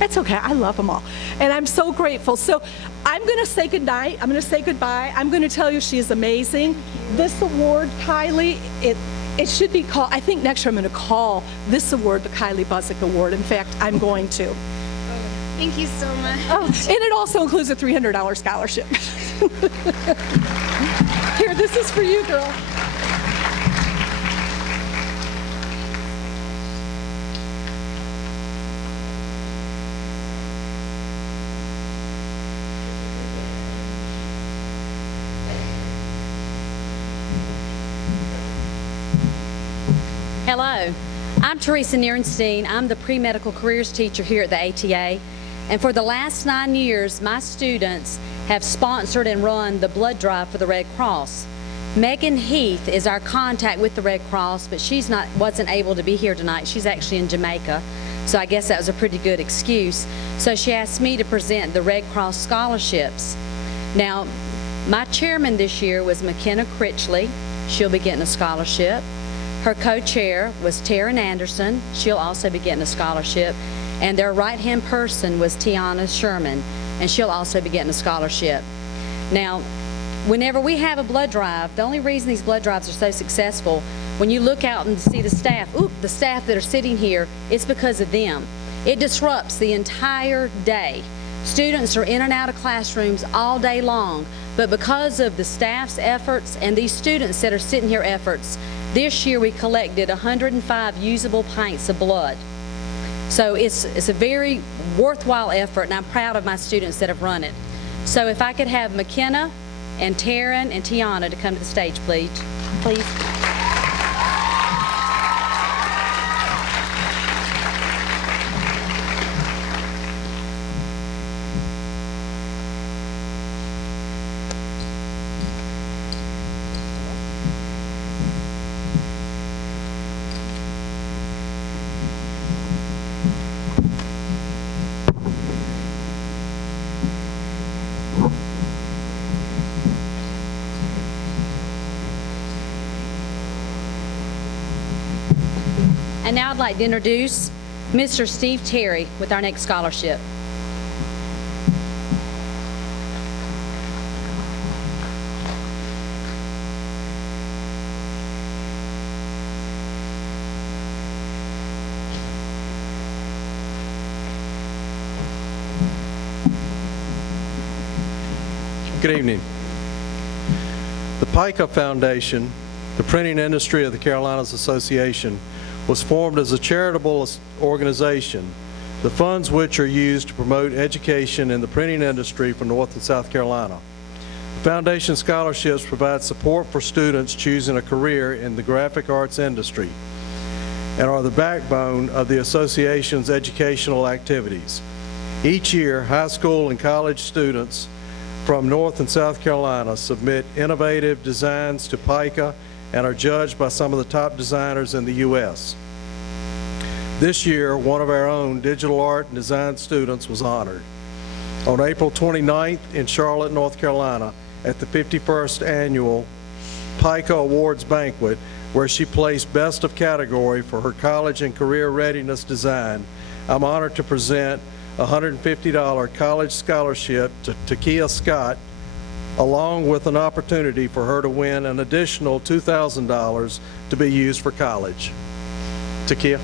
it's okay. I love them all. And I'm so grateful. So I'm going to say goodnight. I'm going to say goodbye. I'm going to tell you she is amazing. This award, Kylie, it should be called, I think next year I'm going to call this award the Kylie Buzzik Award. In fact, I'm going to. Thank you so much. Oh, and it also includes a $300 scholarship. Here, this is for you, girl. Hello, I'm Teresa Nierenstein. I'm the pre-medical careers teacher here at the ATA. And for the last 9 years, my students have sponsored and run the blood drive for the Red Cross. Megan Heath is our contact with the Red Cross, but wasn't able to be here tonight. She's actually in Jamaica, so I guess that was a pretty good excuse. So she asked me to present the Red Cross scholarships. Now, my chairman this year was McKenna Critchley. She'll be getting a scholarship. Her co-chair was Taryn Anderson. She'll also be getting a scholarship. And their right-hand person was Tiana Sherman, and she'll also be getting a scholarship. Now, whenever we have a blood drive, the only reason these blood drives are so successful, when you look out and see the staff that are sitting here, it's because of them. It disrupts the entire day. Students are in and out of classrooms all day long, but because of the staff's efforts and these students that are sitting here efforts, this year we collected 105 usable pints of blood. So it's a very worthwhile effort, and I'm proud of my students that have run it. So if I could have McKenna and Taryn and Tiana to come to the stage, please. Now I'd like to introduce Mr. Steve Terry with our next scholarship. Good evening. The PICA Foundation, the Printing Industry of the Carolinas Association, was formed as a charitable organization, the funds which are used to promote education in the printing industry for North and South Carolina. The Foundation scholarships provide support for students choosing a career in the graphic arts industry and are the backbone of the association's educational activities. Each year, high school and college students from North and South Carolina submit innovative designs to PICA and are judged by some of the top designers in the U.S. This year, one of our own digital art and design students was honored. On April 29th in Charlotte, North Carolina, at the 51st Annual PICA Awards Banquet, where she placed Best of Category for her college and career readiness design, I'm honored to present a $150 college scholarship to Takia Scott, along with an opportunity for her to win an additional $2,000 to be used for college. Takia.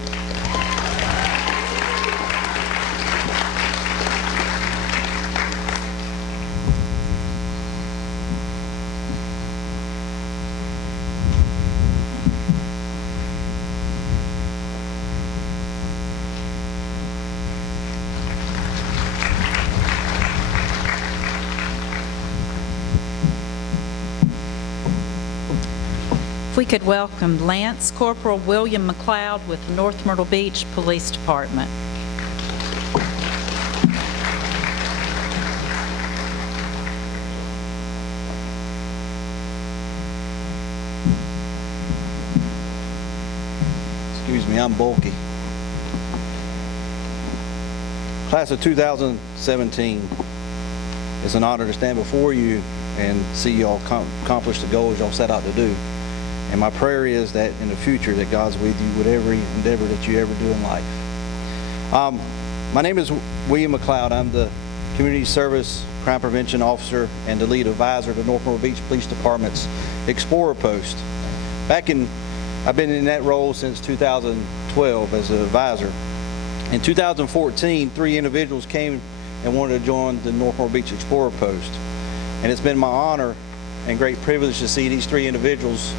If we could welcome Lance Corporal William McLeod with the North Myrtle Beach Police Department. Excuse me, I'm bulky. Class of 2017, it's an honor to stand before you and see y'all accomplish the goals y'all set out to do. And my prayer is that in the future that God's with you with every endeavor that you ever do in life. My name is William McLeod. I'm the Community Service Crime Prevention Officer and the lead advisor to North Myrtle Beach Police Department's Explorer Post. I've been in that role since 2012 as an advisor. In 2014, 3 individuals came and wanted to join the North Myrtle Beach Explorer Post. And it's been my honor and great privilege to see these 3 individuals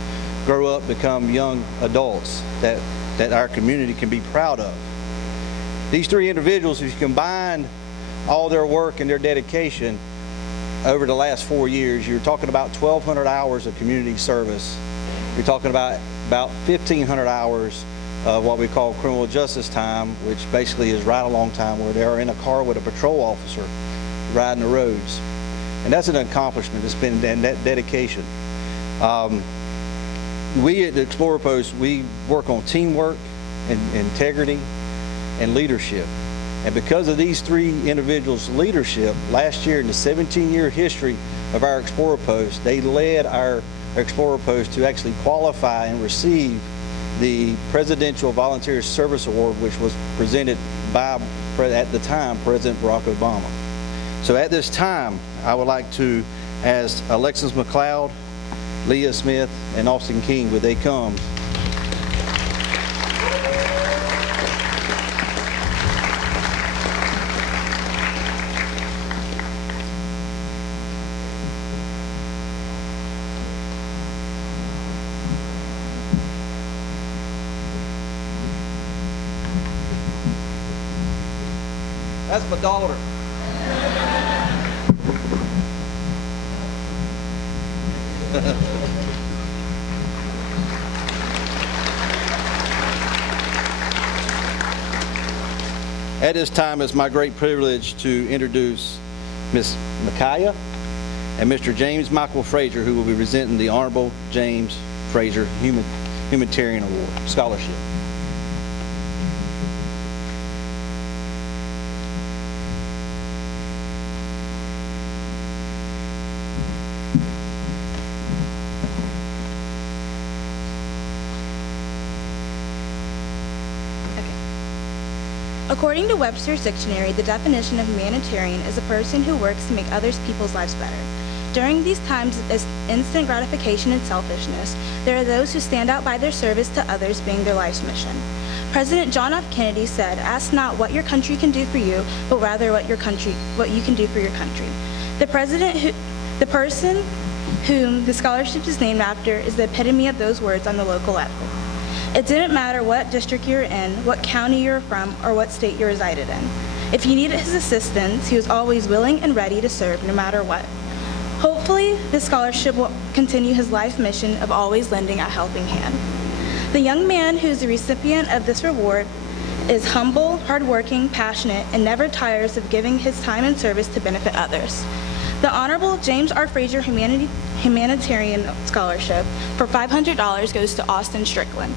grow up, become young adults that our community can be proud of. These 3 individuals, if you combine all their work and their dedication over the last 4 years, you're talking about 1,200 hours of community service. You're talking about 1,500 hours of what we call criminal justice time, which basically is ride-along time, where they are in a car with a patrol officer riding the roads. And that's an accomplishment. It's been that dedication. We at the Explorer Post, we work on teamwork and integrity and leadership. And because of these 3 individuals' leadership, last year in the 17-year history of our Explorer Post, they led our Explorer Post to actually qualify and receive the Presidential Volunteer Service Award, which was presented by, at the time, President Barack Obama. So at this time, I would like to ask Alexis McLeod, Leah Smith, and Austin King, would they come? That's my daughter. At this time, it's my great privilege to introduce Ms. Micaiah and Mr. James Michael Frazier, who will be presenting the Honorable James Frazier Humanitarian Award Scholarship. According to Webster's dictionary, the definition of humanitarian is a person who works to make others people's lives better. During these times of instant gratification and selfishness, there are those who stand out by their service to others being their life's mission. President John F. Kennedy said, "Ask not what your country can do for you, but rather what you can do for your country." The person whom the scholarship is named after is the epitome of those words on the local level. It didn't matter what district you're in, what county you're from, or what state you resided in. If you needed his assistance, he was always willing and ready to serve no matter what. Hopefully, this scholarship will continue his life mission of always lending a helping hand. The young man who is the recipient of this reward is humble, hardworking, passionate, and never tires of giving his time and service to benefit others. The Honorable James R. Fraser Humanitarian Scholarship for $500 goes to Austin Strickland.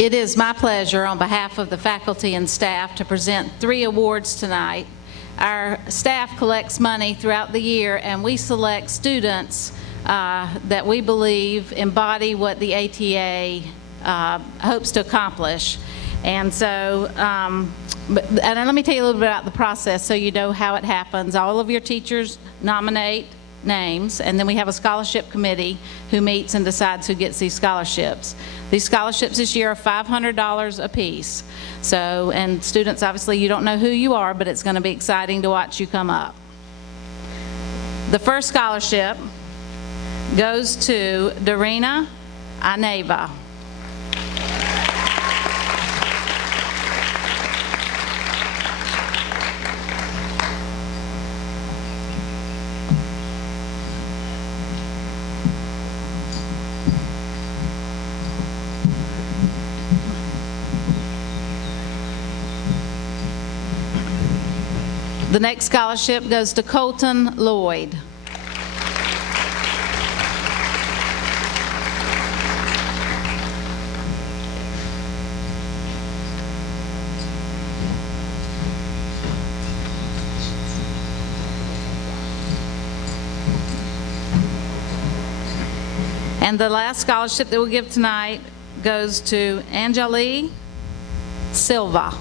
It is my pleasure on behalf of the faculty and staff to present 3 awards tonight. Our staff collects money throughout the year, and we select students that we believe embody what the ATA hopes to accomplish. And so, and let me tell you a little bit about the process so you know how it happens. All of your teachers nominate names, and then we have a scholarship committee who meets and decides who gets these scholarships. These scholarships this year are $500 a piece. So, and students, obviously you don't know who you are, but it's going to be exciting to watch you come up. The first scholarship goes to Darina Aneva. The next scholarship goes to Colton Lloyd. And the last scholarship that we'll give tonight goes to Angeli Silva.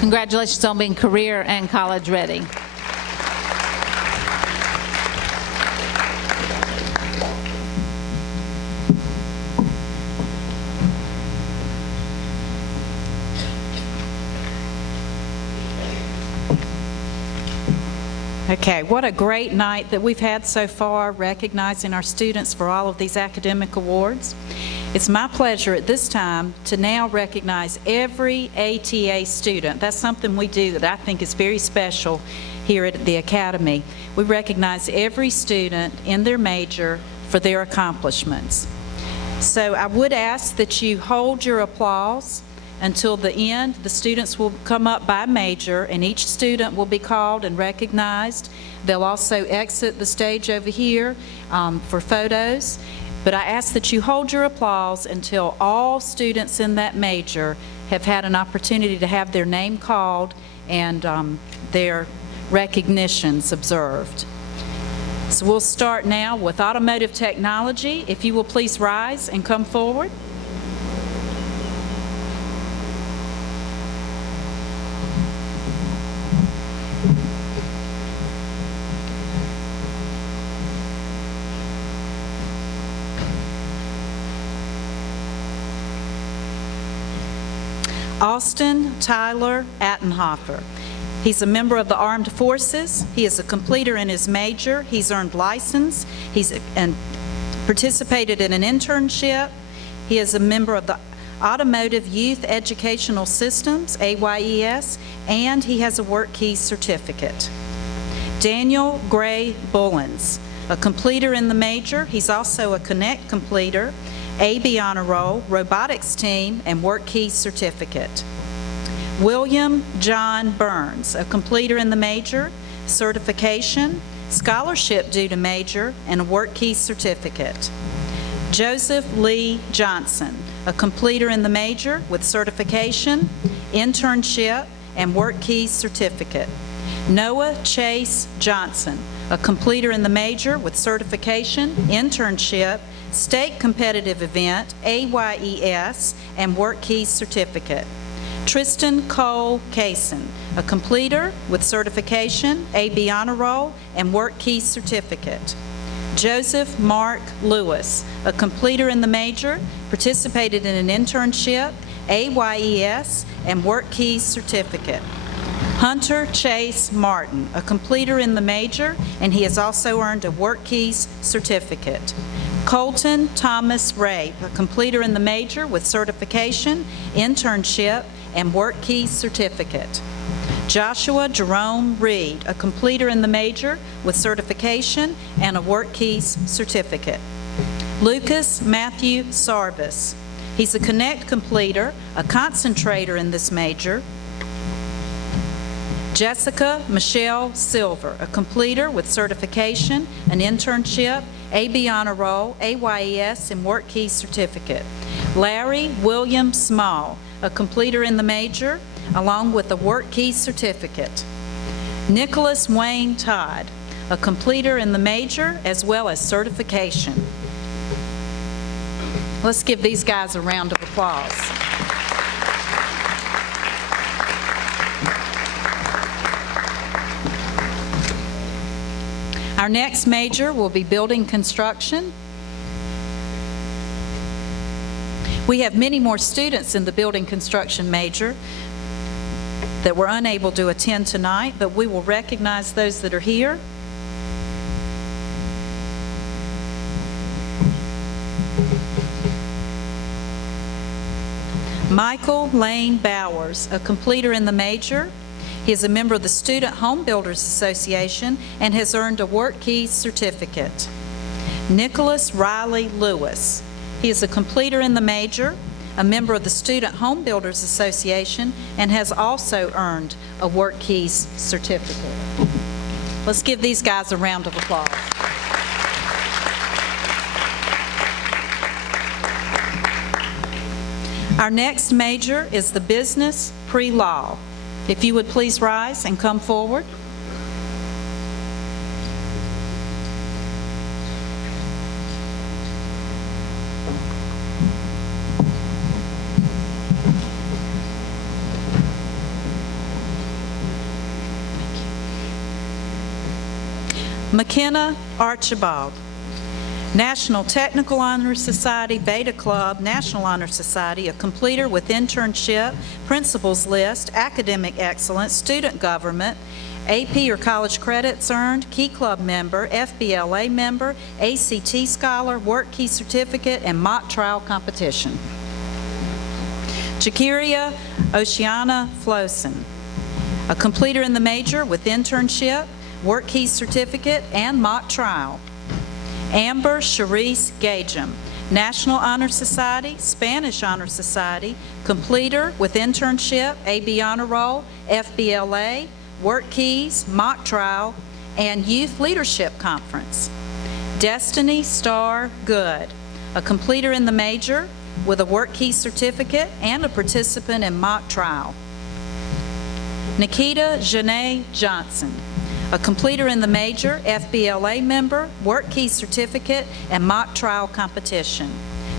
Congratulations on being career and college ready. Okay, what a great night that we've had so far, recognizing our students for all of these academic awards. It's my pleasure at this time to now recognize every ATA student. That's something we do that I think is very special here at the Academy. We recognize every student in their major for their accomplishments. So I would ask that you hold your applause until the end. The students will come up by major, and each student will be called and recognized. They'll also exit the stage over here for photos. But I ask that you hold your applause until all students in that major have had an opportunity to have their name called and their recognitions observed. So we'll start now with automotive technology. If you will please rise and come forward. Austin Tyler Attenhofer. He's a member of the Armed Forces. He is a completer in his major. He's earned license. He's participated in an internship. He is a member of the Automotive Youth Educational Systems, AYES, and he has a Work Keys certificate. Daniel Gray Bullens, a completer in the major. He's also a Connect completer, AB Honor Roll, Robotics Team, and Work Keys certificate. William John Burns, a completer in the major, certification, scholarship due to major, and a Work Keys certificate. Joseph Lee Johnson, a completer in the major with certification, internship, and Work Keys certificate. Noah Chase Johnson, a completer in the major with certification, internship, state competitive event, AYES, and Work Keys certificate. Tristan Cole Kaysen, a completer with certification, AB Honor Roll, and Work Keys certificate. Joseph Mark Lewis, a completer in the major, participated in an internship, AYES, and Work Keys certificate. Hunter Chase Martin, a completer in the major, and he has also earned a Work Keys certificate. Colton Thomas Rape, a completer in the major with certification, internship, and Work Keys certificate. Joshua Jerome Reed, a completer in the major with certification and a Work Keys certificate. Lucas Matthew Sarvis, he's a Connect completer, a concentrator in this major. Jessica Michelle Silver, a completer with certification, an internship, AB Honor Roll, AYES, and Work Keys certificate. Larry William Small, a completer in the major, along with a Work Keys certificate. Nicholas Wayne Todd, a completer in the major as well as certification. Let's give these guys a round of applause. Our next major will be building construction. We have many more students in the building construction major that were unable to attend tonight, but we will recognize those that are here. Michael Lane Bowers, a completer in the major. He is a member of the Student Home Builders Association and has earned a Work Keys certificate. Nicholas Riley Lewis. He is a completer in the major, a member of the Student Home Builders Association, and has also earned a Work Keys certificate. Let's give these guys a round of applause. Our next major is the Business Pre-Law. If you would please rise and come forward. McKenna Archibald, National Technical Honor Society, Beta Club, National Honor Society, a completer with internship, principals list, academic excellence, student government, AP or college credits earned, Key Club member, FBLA member, ACT scholar, Work Key certificate, and mock trial competition. Jakiria Oceana Flosen, a completer in the major with internship, Work Key certificate, and mock trial. Amber Charisse Gagem, National Honor Society, Spanish Honor Society, completer with internship, AB Honor Roll, FBLA, Work Keys, mock trial, and Youth Leadership Conference. Destiny Starr Good, a completer in the major with a Work Key certificate and a participant in mock trial. Nikita Janae Johnson, a completer in the major, FBLA member, Work Key certificate, and mock trial competition.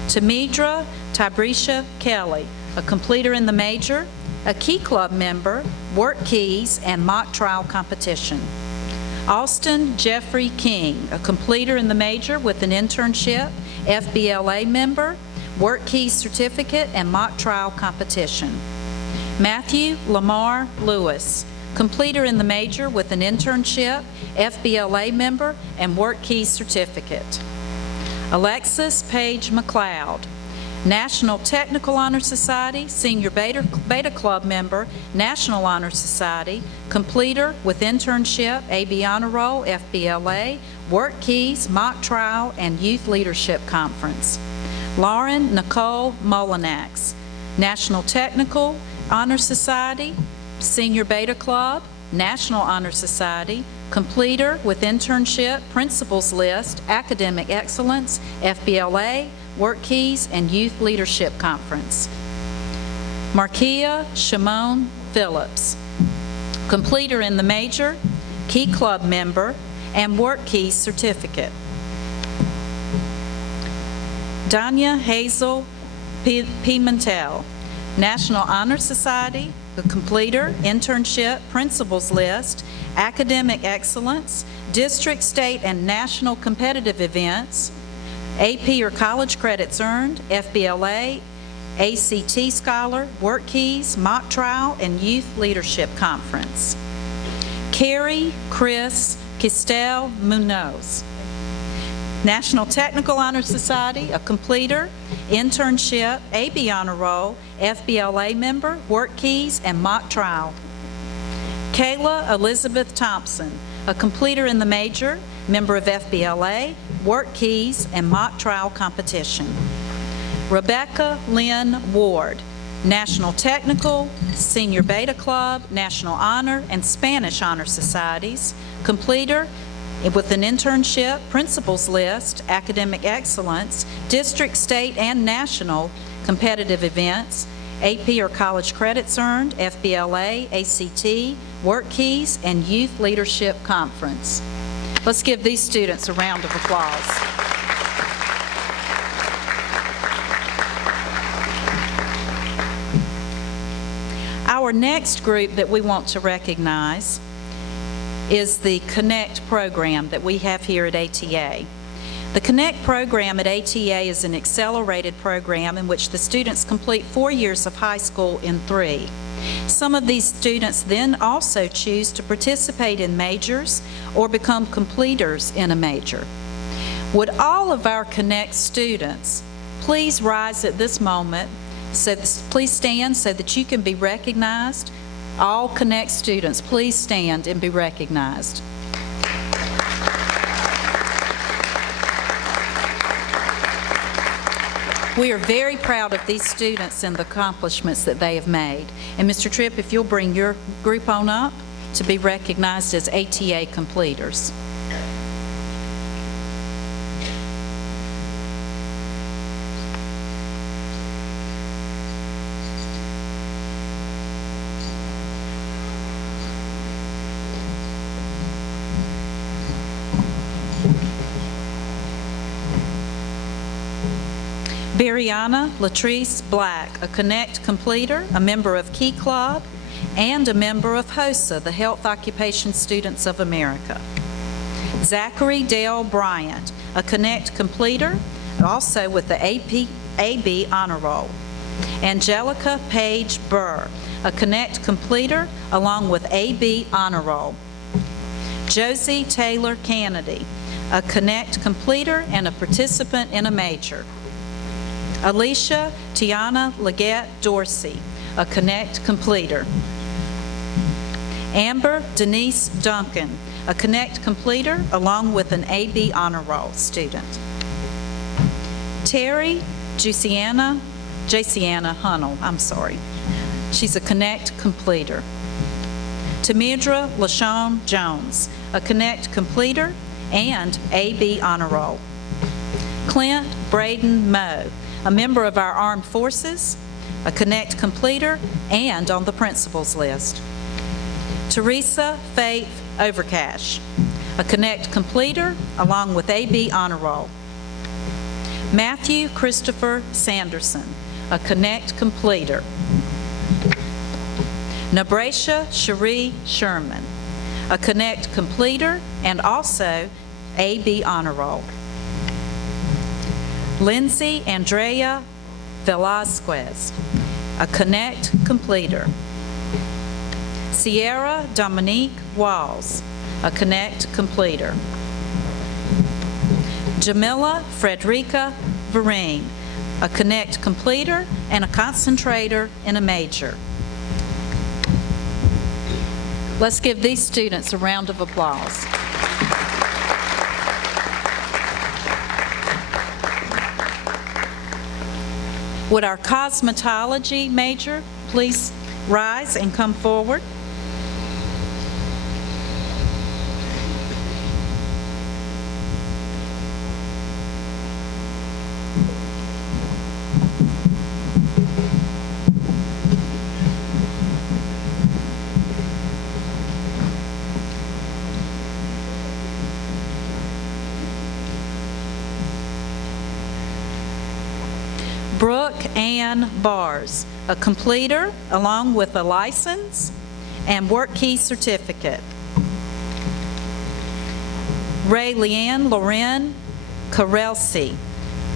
Tamidra Tybrisha Kelly, a completer in the major, a Key Club member, Work Keys, and mock trial competition. Austin Jeffrey King, a completer in the major with an internship, FBLA member, Work Keys certificate, and mock trial competition. Matthew Lamar Lewis, completer in the major with an internship, FBLA member, and Work Keys certificate. Alexis Page McLeod, National Technical Honor Society, Senior Beta Club member, National Honor Society, completer with internship, AB Honor Roll, FBLA, Work Keys, mock trial, and Youth Leadership Conference. Lauren Nicole Molinax, National Technical Honor Society, Senior Beta Club, National Honor Society, completer with internship, Principals List, Academic Excellence, FBLA, Work Keys, and Youth Leadership Conference. Markia Shimon Phillips, completer in the major, Key Club member, and Work Keys certificate. Danya Hazel Pimentel, National Honor Society, the completer, internship, Principals List, Academic Excellence, District, State, and National Competitive Events, AP or College Credits Earned, FBLA, ACT Scholar, Work Keys, Mock Trial, and Youth Leadership Conference. Carrie Chris Kistel Munoz, National Technical Honor Society, a completer, internship, AB Honor Roll, FBLA member, Work Keys, and Mock Trial. Kayla Elizabeth Thompson, a completer in the major, member of FBLA, Work Keys, and Mock Trial competition. Rebecca Lynn Ward, National Technical, Senior Beta Club, National Honor, and Spanish Honor Societies, completer with an internship, Principals List, Academic Excellence, District, State, and National Competitive Events, AP or College Credits Earned, FBLA, ACT, Work Keys, and Youth Leadership Conference. Let's give these students a round of applause. Our next group that we want to recognize is the Connect program that we have here at ATA. The Connect program at ATA is an accelerated program in which the students complete 4 years of high school in 3. Some of these students then also choose to participate in majors or become completers in a major. Would all of our Connect students please rise at this moment? So please stand so that you can be recognized. All Connect students, please stand and be recognized. We are very proud of these students and the accomplishments that they have made. And Mr. Tripp, if you'll bring your group on up to be recognized as ATA completers. Bariana Latrice Black, a Connect completer, a member of Key Club, and a member of HOSA, the Health Occupation Students of America. Zachary Dale Bryant, a Connect completer, also with the AB Honor Roll. Angelica Page Burr, a Connect completer, along with AB Honor Roll. Josie Taylor Kennedy, a Connect completer and a participant in a major. Alicia Tiana Leggett Dorsey, a Connect completer. Amber Denise Duncan, a Connect completer, along with an AB Honor Roll student. Terry Jaciana Hunnell, she's a Connect completer. Tamidra LaShawn Jones, a Connect completer and AB Honor Roll. Clint Braden Moe, a member of our armed forces, a Connect completer, and on the principals list. Teresa Faith Overcash, a Connect completer, along with AB Honor Roll. Matthew Christopher Sanderson, a Connect completer. Nabracia Cherie Sherman, a Connect completer and also AB Honor Roll. Lindsay Andrea Velasquez, a Connect completer. Sierra Dominique Walls, a Connect completer. Jamila Frederica Vereen, a Connect completer and a concentrator in a major. Let's give these students a round of applause. Would our cosmetology major please rise and come forward? Brooke Ann Bars, a completer along with a license and work key certificate. Ray Leanne Loren Karelsi,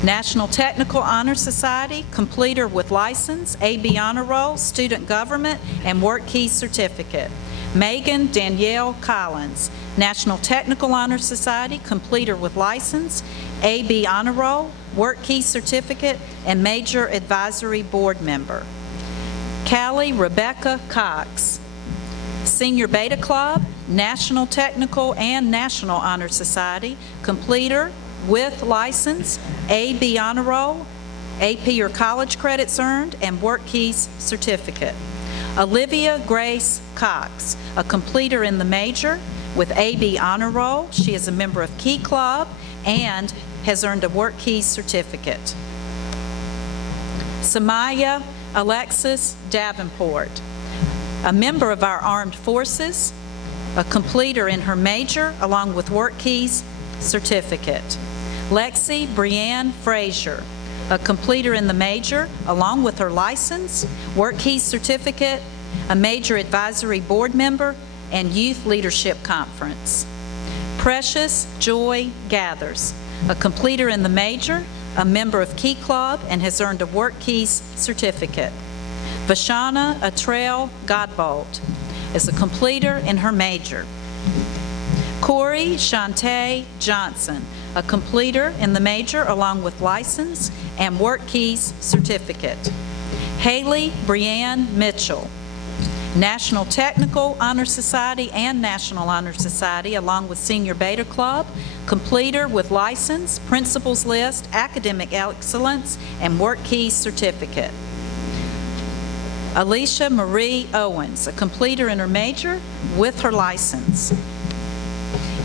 National Technical Honor Society, completer with license, AB Honor Roll, Student Government, and Work Key Certificate. Megan Danielle Collins, National Technical Honor Society, completer with license, AB Honor Roll, Work Key Certificate, and Major Advisory Board member. Callie Rebecca Cox, Senior Beta Club, National Technical and National Honor Society, completer with license, AB Honor Roll, AP or college credits earned, and Work Keys Certificate. Olivia Grace Cox, a completer in the major with AB Honor Roll. She is a member of Key Club and has earned a Work Keys Certificate. Samaya Alexis Davenport, a member of our armed forces, a completer in her major along with Work Keys Certificate. Lexi Brianne Frazier, a completer in the major along with her license, Work Keys Certificate, a Major Advisory Board member, and Youth Leadership Conference. Precious Joy Gathers, a completer in the major, a member of Key Club, and has earned a Work Keys Certificate. Vashana Atrell Godbolt is a completer in her major. Corey Shantae Johnson, a completer in the major along with license and Work Keys Certificate. Haley Brianne Mitchell, National Technical Honor Society and National Honor Society along with Senior Beta Club, completer with license, Principals List, Academic Excellence, and Work Keys Certificate. Alicia Marie Owens, a completer in her major with her license.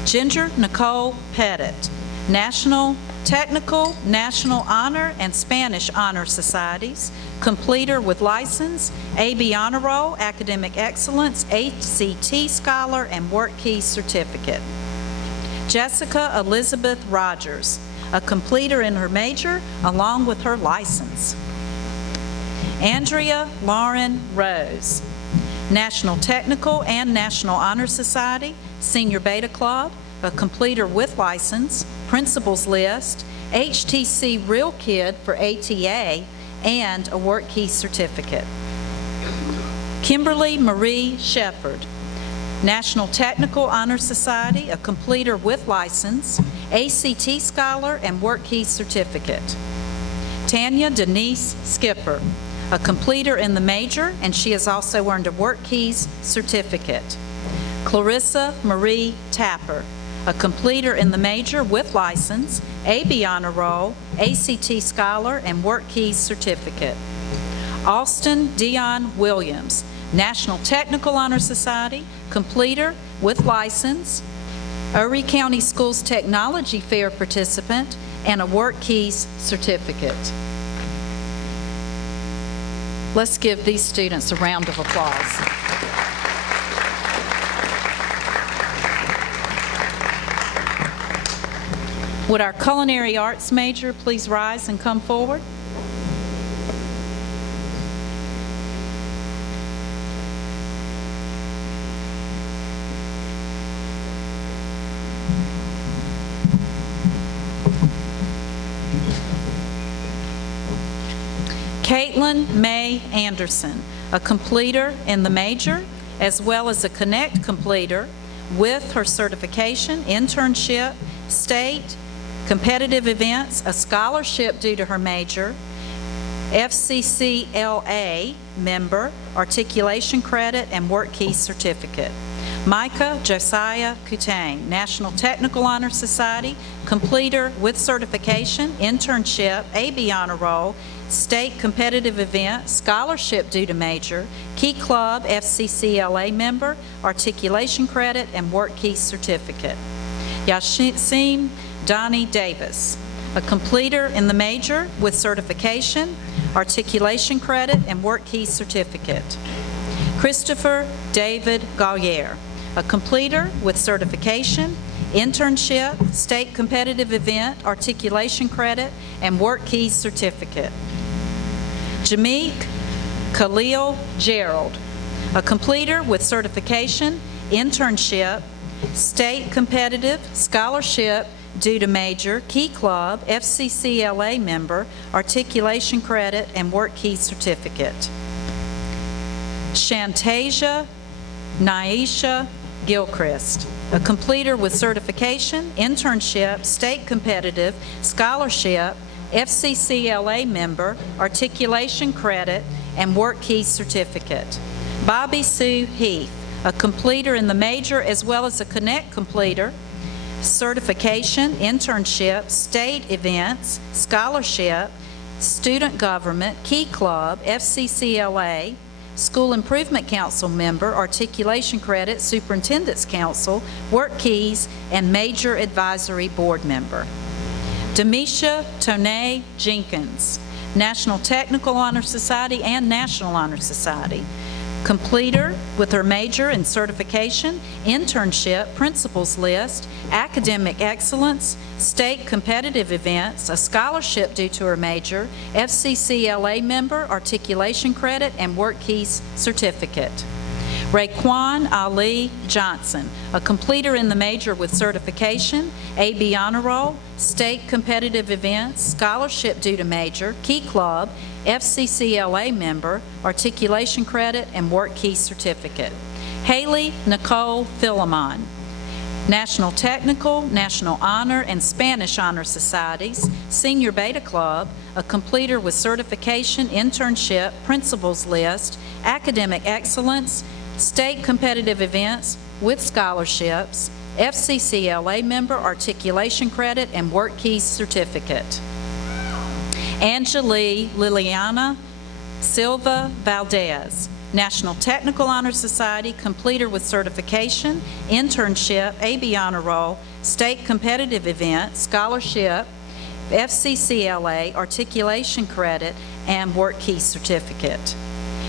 Ginger Nicole Pettit, National Technical, National Honor, and Spanish Honor Societies, completer with license, AB Honor Roll, Academic Excellence, ACT Scholar, and Work Key Certificate. Jessica Elizabeth Rogers, a completer in her major along with her license. Andrea Lauren Rose, National Technical and National Honor Society, Senior Beta Club, a completer with license, Principals List, HTC Real Kid for ATA, and a Work Key Certificate. Kimberly Marie Shepard, National Technical Honor Society, a completer with license, ACT Scholar, and Work Key Certificate. Tanya Denise Skipper, a completer in the major, and she has also earned a Work Keys Certificate. Clarissa Marie Tapper, a completer in the major with license, AB Honor Roll, ACT Scholar, and Work Keys Certificate. Austin Dion Williams, National Technical Honor Society, completer with license, Erie County Schools Technology Fair participant, and a Work Keys Certificate. Let's give these students a round of applause. Would our culinary arts major please rise and come forward? Caitlin May Anderson, a completer in the major as well as a Connect completer with her certification, internship, state, competitive events, a scholarship due to her major, FCCLA member, articulation credit, and Work Keys certificate. Micah Josiah Kutang, National Technical Honor Society, completer with certification, internship, AB Honor Roll, state competitive event, scholarship due to major, Key Club, FCCLA member, articulation credit, and Work Keys certificate. Yasim Donnie Davis, a completer in the major with certification, articulation credit, and Work Keys certificate. Christopher David Gallier, a completer with certification, internship, state competitive event, articulation credit, and Work Keys certificate. Jameek Khalil Gerald, a completer with certification, internship, state competitive, scholarship due to major, Key Club, FCCLA member, articulation credit, and Work Keys certificate. Shantasia Naisha Gilchrist, a completer with certification, internship, state competitive, scholarship, FCCLA member, articulation credit, and Work Keys certificate. Bobby Sue Heath, a completer in the major as well as a Connect completer, certification, internship, state events, scholarship, student government, Key Club, FCCLA, School Improvement Council member, articulation credit, Superintendent's Council, Work Keys, and major advisory board member. Demisha Tonay Jenkins, National Technical Honor Society and National Honor Society, completer with her major in certification, internship, principals list, academic excellence, state competitive events, a scholarship due to her major, FCCLA member, articulation credit, and Work Keys certificate. Raekwon Ali Johnson, a completer in the major with certification, AB Honor Roll, state competitive events, scholarship due to major, Key Club, FCCLA member, articulation credit, and Work Keys certificate. Haley Nicole Philemon, National Technical, National Honor, and Spanish Honor Societies, Senior Beta Club, a completer with certification, internship, principals list, academic excellence, state competitive events with scholarships, FCCLA member, articulation credit, and Work Keys certificate. Angelie Liliana Silva Valdez, National Technical Honor Society, completer with certification, internship, AB Honor Roll, state competitive event, scholarship, FCCLA, articulation credit, and Work Keys certificate.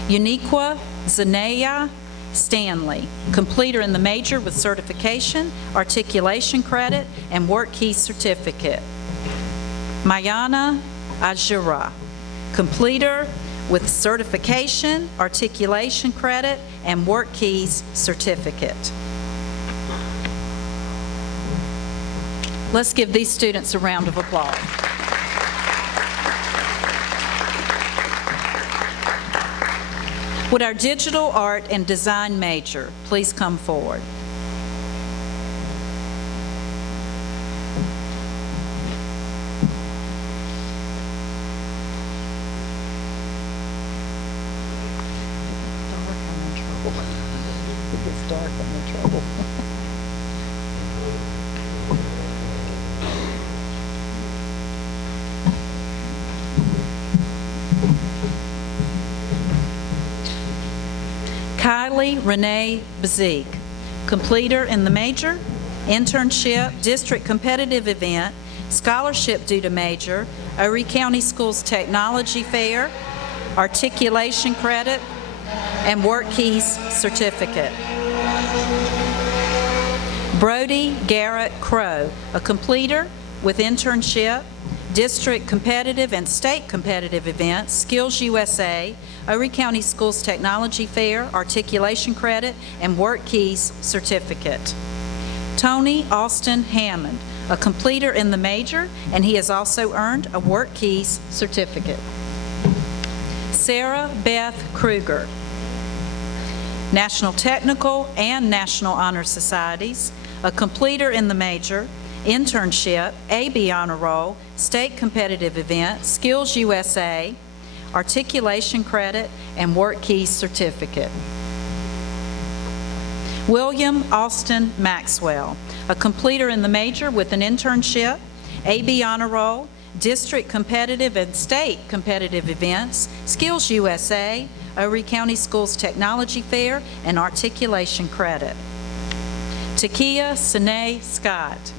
Uniqua Zanaya Stanley, completer in the major with certification, articulation credit, and Work Keys certificate. Mayana Ajura, completer with certification, articulation credit, and Work Keys certificate. Let's give these students a round of applause. Would our digital art and design major please come forward? If it gets dark, I'm in trouble. Kylie Renee Bazik, completer in the major, internship, district competitive event, scholarship due to major, Erie County Schools Technology Fair, articulation credit, and Work Keys certificate. Brody Garrett Crow, a completer with internship, district competitive and state competitive events, Skills USA, Erie County Schools Technology Fair, articulation credit, and Work Keys certificate. Tony Austin Hammond, a completer in the major, and he has also earned a Work Keys certificate. Sarah Beth Kruger, National Technical and National Honor Societies, a completer in the major, internship, AB Honor Roll, state competitive event, Skills USA, articulation credit, and Work Keys certificate. William Austin Maxwell, a completer in the major with an internship, AB Honor Roll, district competitive and state competitive events, Skills USA, Horry County Schools Technology Fair, and articulation credit. Takia Sine Scott,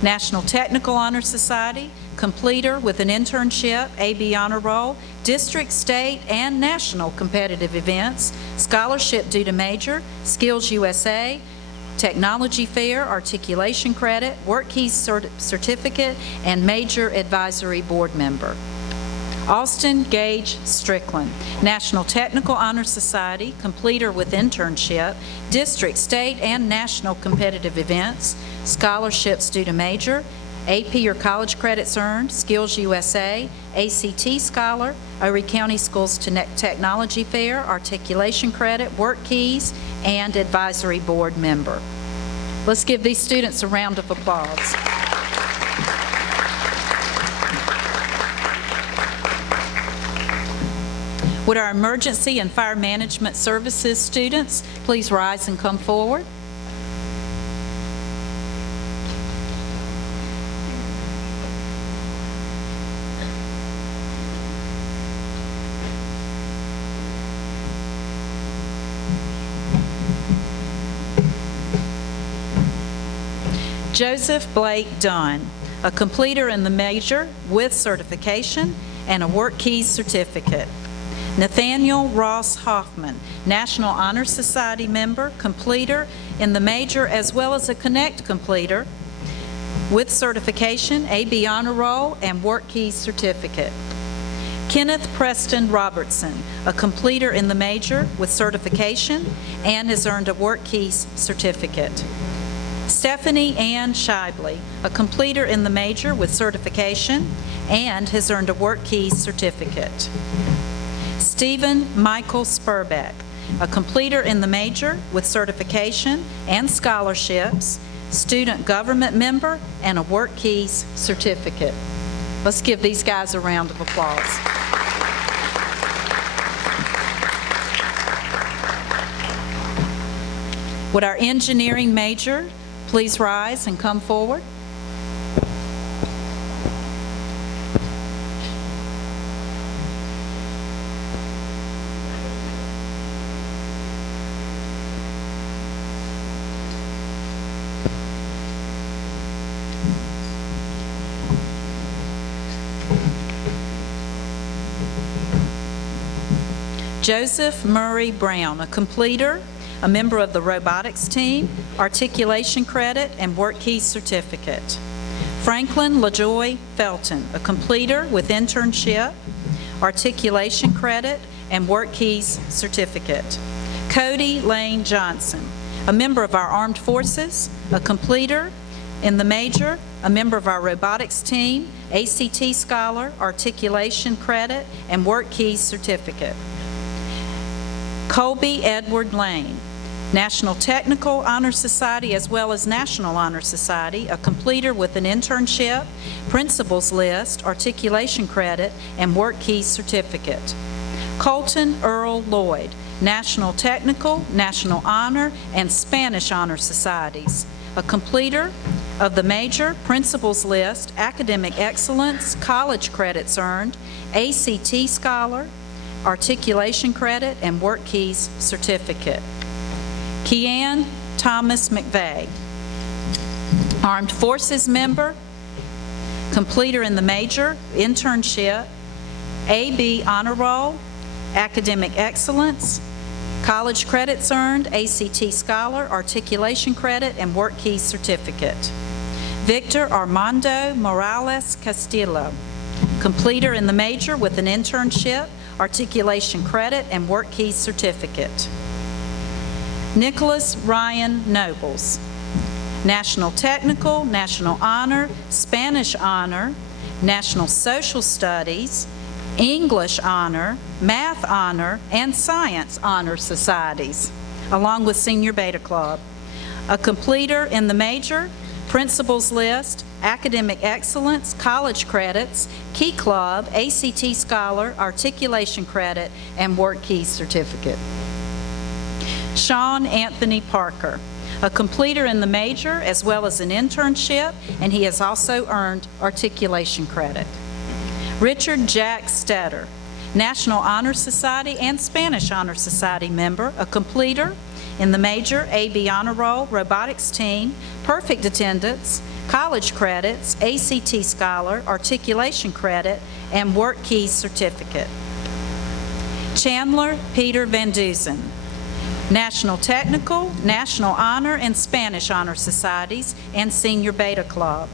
National Technical Honor Society, completer with an internship, AB Honor Roll, district, state, and national competitive events, scholarship due to major, Skills USA, Technology Fair, articulation credit, Work Keys certificate, and major advisory board member. Austin Gage Strickland, National Technical Honor Society, completer with internship, district, state, and national competitive events, scholarships due to major, AP or college credits earned, Skills USA, ACT Scholar, Horry County Schools Technology Fair, articulation credit, Work Keys, and advisory board member. Let's give these students a round of applause. Would our emergency and fire management services students please rise and come forward? Joseph Blake Dunn, a completer in the major with certification and a Work Keys certificate. Nathaniel Ross Hoffman, National Honor Society member, completer in the major as well as a Connect completer with certification, AB Honor Roll, and Work Keys certificate. Kenneth Preston Robertson, a completer in the major with certification and has earned a Work Keys certificate. Stephanie Ann Shibley, a completer in the major with certification and has earned a Work Keys certificate. Stephen Michael Spurbeck, a completer in the major with certification and scholarships, student government member, and a Work Keys certificate. Let's give these guys a round of applause. Would our engineering major please rise and come forward? Joseph Murray Brown, a completer, a member of the robotics team, articulation credit, and Work Keys certificate. Franklin LaJoy Felton, a completer with internship, articulation credit, and Work Keys certificate. Cody Lane Johnson, a member of our armed forces, a completer in the major, a member of our robotics team, ACT scholar, articulation credit, and Work Keys certificate. Colby Edward Lane, National Technical Honor Society as well as National Honor Society, a completer with an internship, principals list, articulation credit, and Work Keys certificate. Colton Earl Lloyd, National Technical, National Honor, and Spanish Honor Societies, a completer of the major, principals list, academic excellence, college credits earned, ACT scholar, articulation credit, and Work Keys certificate. Keanne Thomas McVeigh, Armed Forces member, completer in the major, internship, AB Honor Roll, academic excellence, college credits earned, ACT scholar, articulation credit, and Work Keys certificate. Victor Armando Morales Castillo, completer in the major with an internship, articulation credit, and Work Keys certificate. Nicholas Ryan Nobles, National Technical, National Honor, Spanish Honor, National Social Studies, English Honor, Math Honor, and Science Honor Societies, along with Senior Beta Club. A completer in the major, Principals List, Academic Excellence, College Credits, Key Club, ACT Scholar, Articulation Credit, and Work Key Certificate. Sean Anthony Parker, a completer in the major as well as an internship, and he has also earned articulation credit. Richard Jack Stetter, National Honor Society and Spanish Honor Society member, a completer in the major, AB Honor Roll, Robotics Team, Perfect Attendance, College Credits, ACT Scholar, Articulation Credit, and Work Key Certificate. Chandler Peter Van Dusen, National Technical, National Honor, and Spanish Honor Societies, and Senior Beta Club.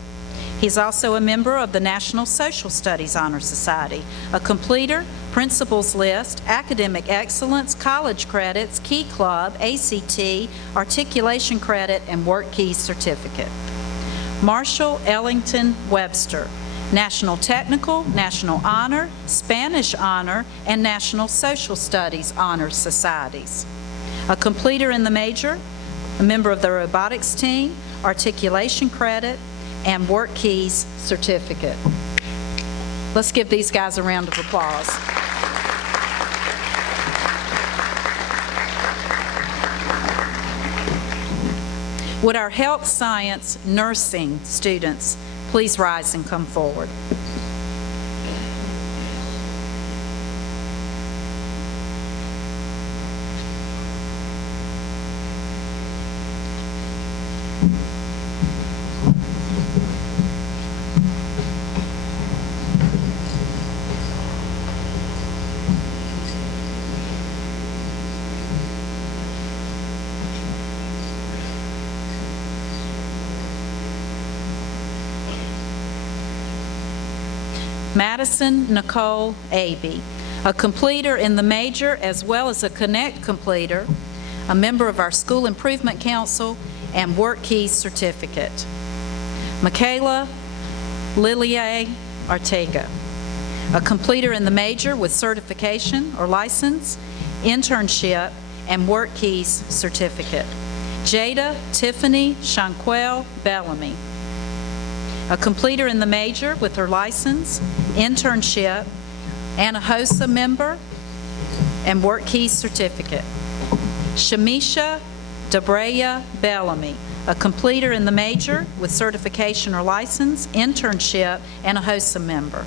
He's also a member of the National Social Studies Honor Society, a completer, Principals List, Academic Excellence, College Credits, Key Club, ACT, Articulation Credit, and Work Key Certificate. Marshall Ellington Webster, National Technical, National Honor, Spanish Honor, and National Social Studies Honor Societies. A completer in the major, a member of the Robotics Team, Articulation Credit, and Work Keys Certificate. Let's give these guys a round of applause. Would our health science nursing students please rise and come forward? Madison Nicole Abey, a completer in the major as well as a Connect completer, a member of our School Improvement Council, and Work Keys Certificate. Michaela Lilie Ortega, a completer in the major with certification or license, internship, and Work Keys Certificate. Jada Tiffany Shanquel Bellamy, a completer in the major with her license, internship, and a HOSA member, and Work Keys Certificate. Shamisha Debreya Bellamy, a completer in the major with certification or license, internship, and a HOSA member.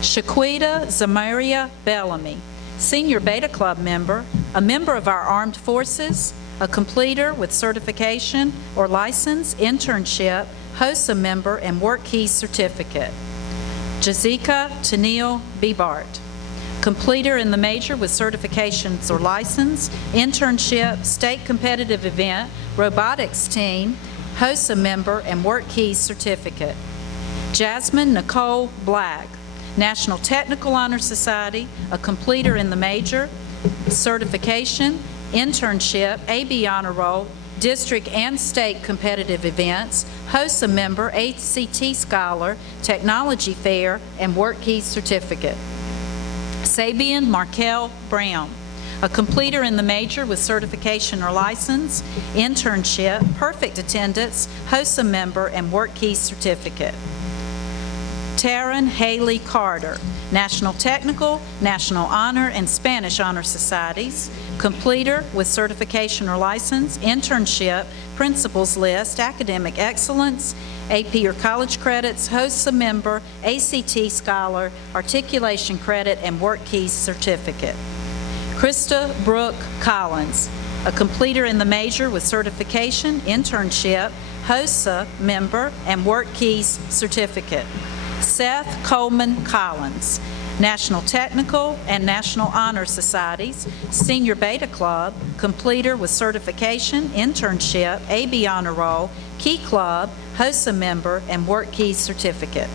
Shaquita Zamaria Bellamy, Senior Beta Club member, a member of our armed forces, a completer with certification or license, internship, HOSA member, and Work Keys Certificate. Jessica Tennille Bebart, completer in the major with certifications or license, internship, state competitive event, robotics team, HOSA member, and Work Keys Certificate. Jasmine Nicole Black, National Technical Honor Society, a completer in the major, certification, internship, AB Honor Roll, district and state competitive events, HOSA member, ACT Scholar, Technology Fair, and Work Keys Certificate. Sabian Markel Brown, a completer in the major with certification or license, internship, perfect attendance, HOSA member, and Work Keys Certificate. Taryn Haley Carter, National Technical, National Honor, and Spanish Honor Societies, completer with certification or license, internship, Principals List, Academic Excellence, AP or College Credits, HOSA member, ACT Scholar, Articulation Credit, and Work Keys Certificate. Krista Brooke Collins, a completer in the major with certification, internship, HOSA member, and Work Keys Certificate. Seth Coleman Collins, National Technical and National Honor Societies, Senior Beta Club, completer with certification, internship, AB Honor Roll, Key Club, HOSA member, and Work Keys Certificate.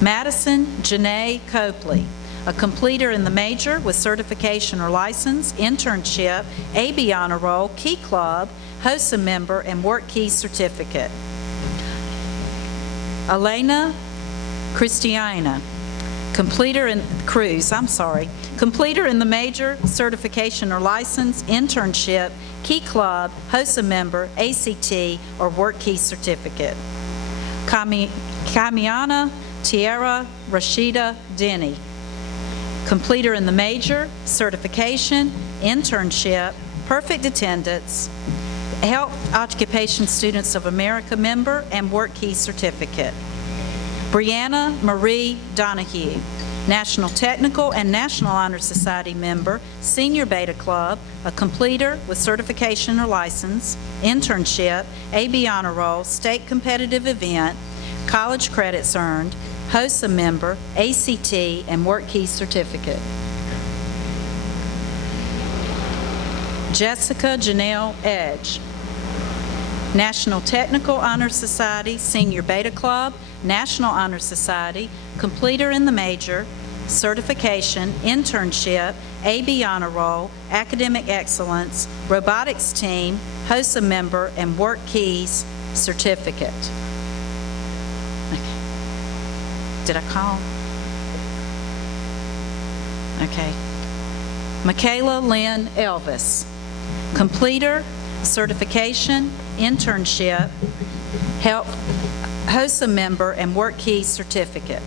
Madison Janae Copley, a completer in the major with certification or license, internship, AB Honor Roll, Key Club, HOSA member, and Work Keys Certificate. Elena Christiana, completer in completer in the major, certification or license, internship, Key Club, HOSA member, ACT, or Work Key certificate. Kamiana Tiara Rashida Denny, completer in the major, certification, internship, perfect attendance, Health Occupation Students of America member, and Work Key certificate. Brianna Marie Donahue, National Technical and National Honor Society member, Senior Beta Club, a completer with certification or license, internship, AB Honor Roll, state competitive event, college credits earned, HOSA member, ACT, and Work Key certificate. Jessica Janelle Edge, National Technical Honor Society, Senior Beta Club, National Honor Society, completer in the major, certification, internship, AB Honor Roll, academic excellence, robotics team, HOSA member, and Work Keys certificate. Okay. Did I call? Okay. Michaela Lynn Elvis, completer, certification, internship, HOSA member, and Work Key certificate.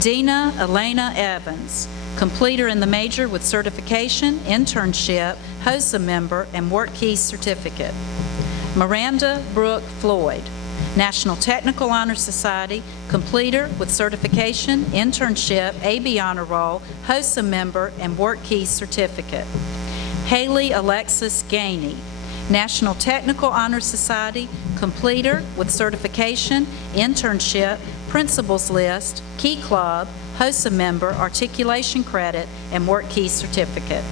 Dina Elena Evans, completer in the major with certification, internship, HOSA member, and Work Key certificate. Miranda Brooke Floyd, National Technical Honor Society, completer with certification, internship, AB Honor Roll, HOSA member, and Work Key certificate. Haley Alexis Gainey, National Technical Honor Society, completer with certification, internship, principals list, Key Club, HOSA member, articulation credit, and Work Key certificate.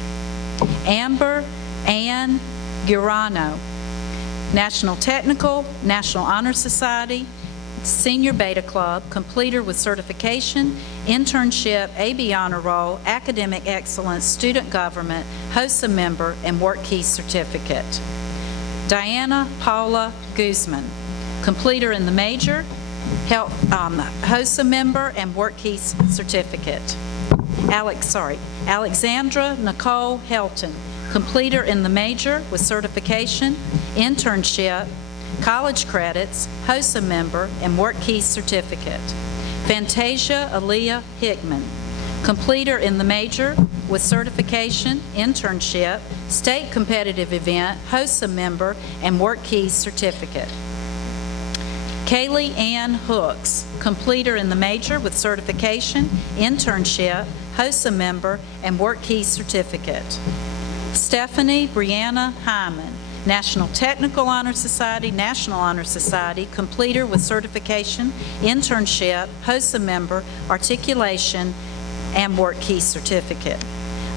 Amber Ann Girano, National Technical, National Honor Society, Senior Beta Club, completer with certification, internship, AB Honor Roll, academic excellence, student government, HOSA member, and Work Key certificate. Diana Paula Guzman, completer in the major, HOSA member, and Work Key certificate. Alexandra Nicole Helton, completer in the major with certification, internship, college credits, HOSA member, and Work Key certificate. Fantasia Aaliyah Hickman, completer in the major with certification, internship, state competitive event, HOSA member, and Work Key certificate. Kaylee Ann Hooks, completer in the major with certification, internship, HOSA member, and Work Key certificate. Stephanie Brianna Hyman, National Technical Honor Society, National Honor Society, completer with certification, internship, HOSA member, articulation, and Work Key certificate.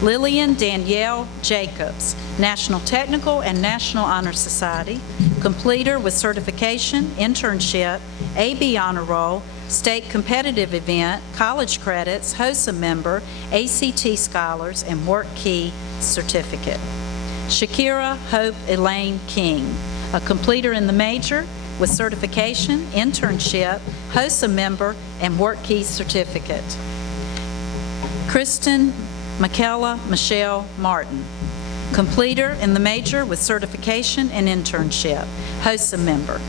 Lillian Danielle Jacobs, National Technical and National Honor Society, completer with certification, internship, AB Honor Roll, state competitive event, college credits, HOSA member, ACT scholars, and Work Key certificate. Shakira Hope Elaine King, a completer in the major with certification, internship, HOSA member, and Work Key certificate. Kristen Michaela Michelle Martin, completer in the major with certification and internship, HOSA member.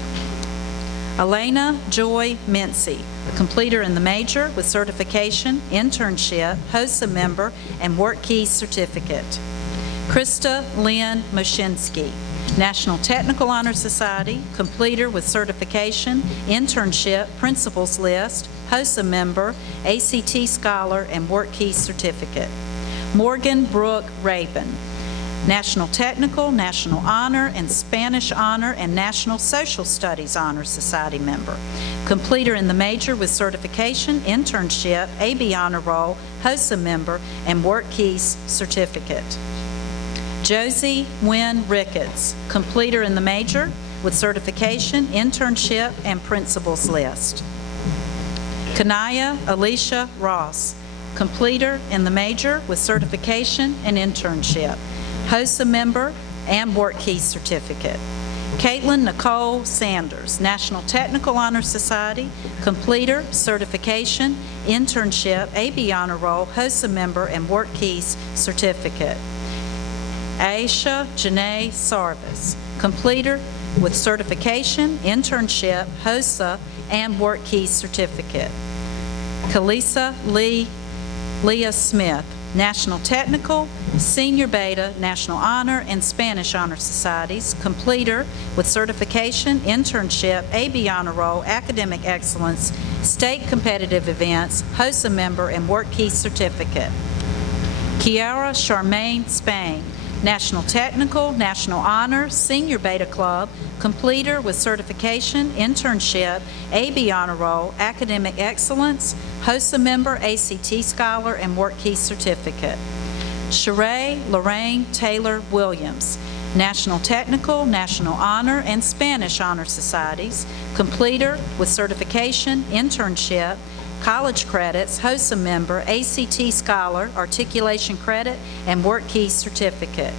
Elena Joy Mincy, a completer in the major with certification, internship, HOSA member, and Work Key certificate. Krista Lynn Moshinsky, National Technical Honor Society, completer with certification, internship, principals list, HOSA member, ACT scholar, and Work Key certificate. Morgan Brooke Rabin, National Technical, National Honor, and Spanish Honor, and National Social Studies Honor Society member. Completer in the major with certification, internship, AB Honor Roll, HOSA member, and Work Keys certificate. Josie Wynn Ricketts, completer in the major with certification, internship, and principals list. Kanaya Alicia Ross, completer in the major with certification and internship, HOSA member, and Work Key certificate. Caitlin Nicole Sanders, National Technical Honor Society, completer, certification, internship, AB Honor Roll, HOSA member, and Work Keys certificate. Aisha Janae Sarvis, completer with certification, internship, HOSA, and Work Keys certificate. Kalisa Leah Smith, National Technical, Senior Beta, National Honor, and Spanish Honor Societies, completer with certification, internship, AB Honor Roll, Academic Excellence, State Competitive Events, HOSA member, and Work Keys certificate. Kiara Charmaine Spain, National Technical, National Honor, Senior Beta Club, completer with certification, internship, AB Honor Roll, Academic Excellence, HOSA member, ACT Scholar, and Work Keys certificate. Sheree Lorraine Taylor Williams, National Technical, National Honor, and Spanish Honor Societies, completer with certification, internship, college credits, HOSA member, ACT Scholar, Articulation Credit, and Work Keys certificate.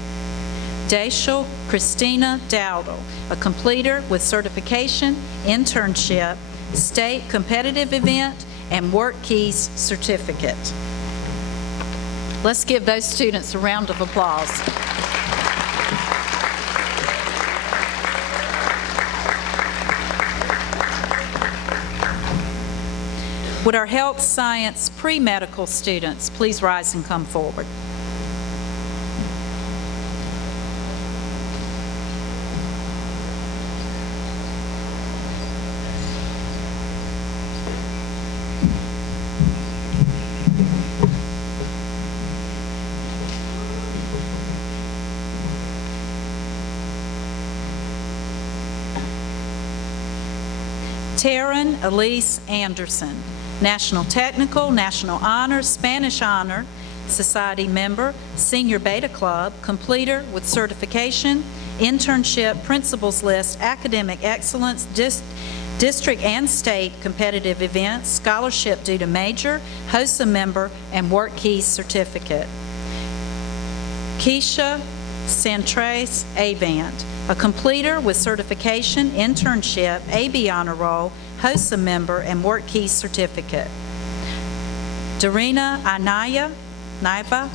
Daciel Christina Dowdle, a completer with certification, internship, state competitive event, and Work Keys certificate. Let's give those students a round of applause. Would our health science pre-medical students please rise and come forward? Taryn Elise Anderson, National Technical, National Honor, Spanish Honor Society member, Senior Beta Club, completer with certification, internship, principals list, academic excellence, district and state competitive events, scholarship due to major, HOSA member, and Work Keys certificate. Keisha Santrace Avant, a completer with certification, internship, AB Honor Roll, HOSA member, and Work Keys certificate. Darina Naiva,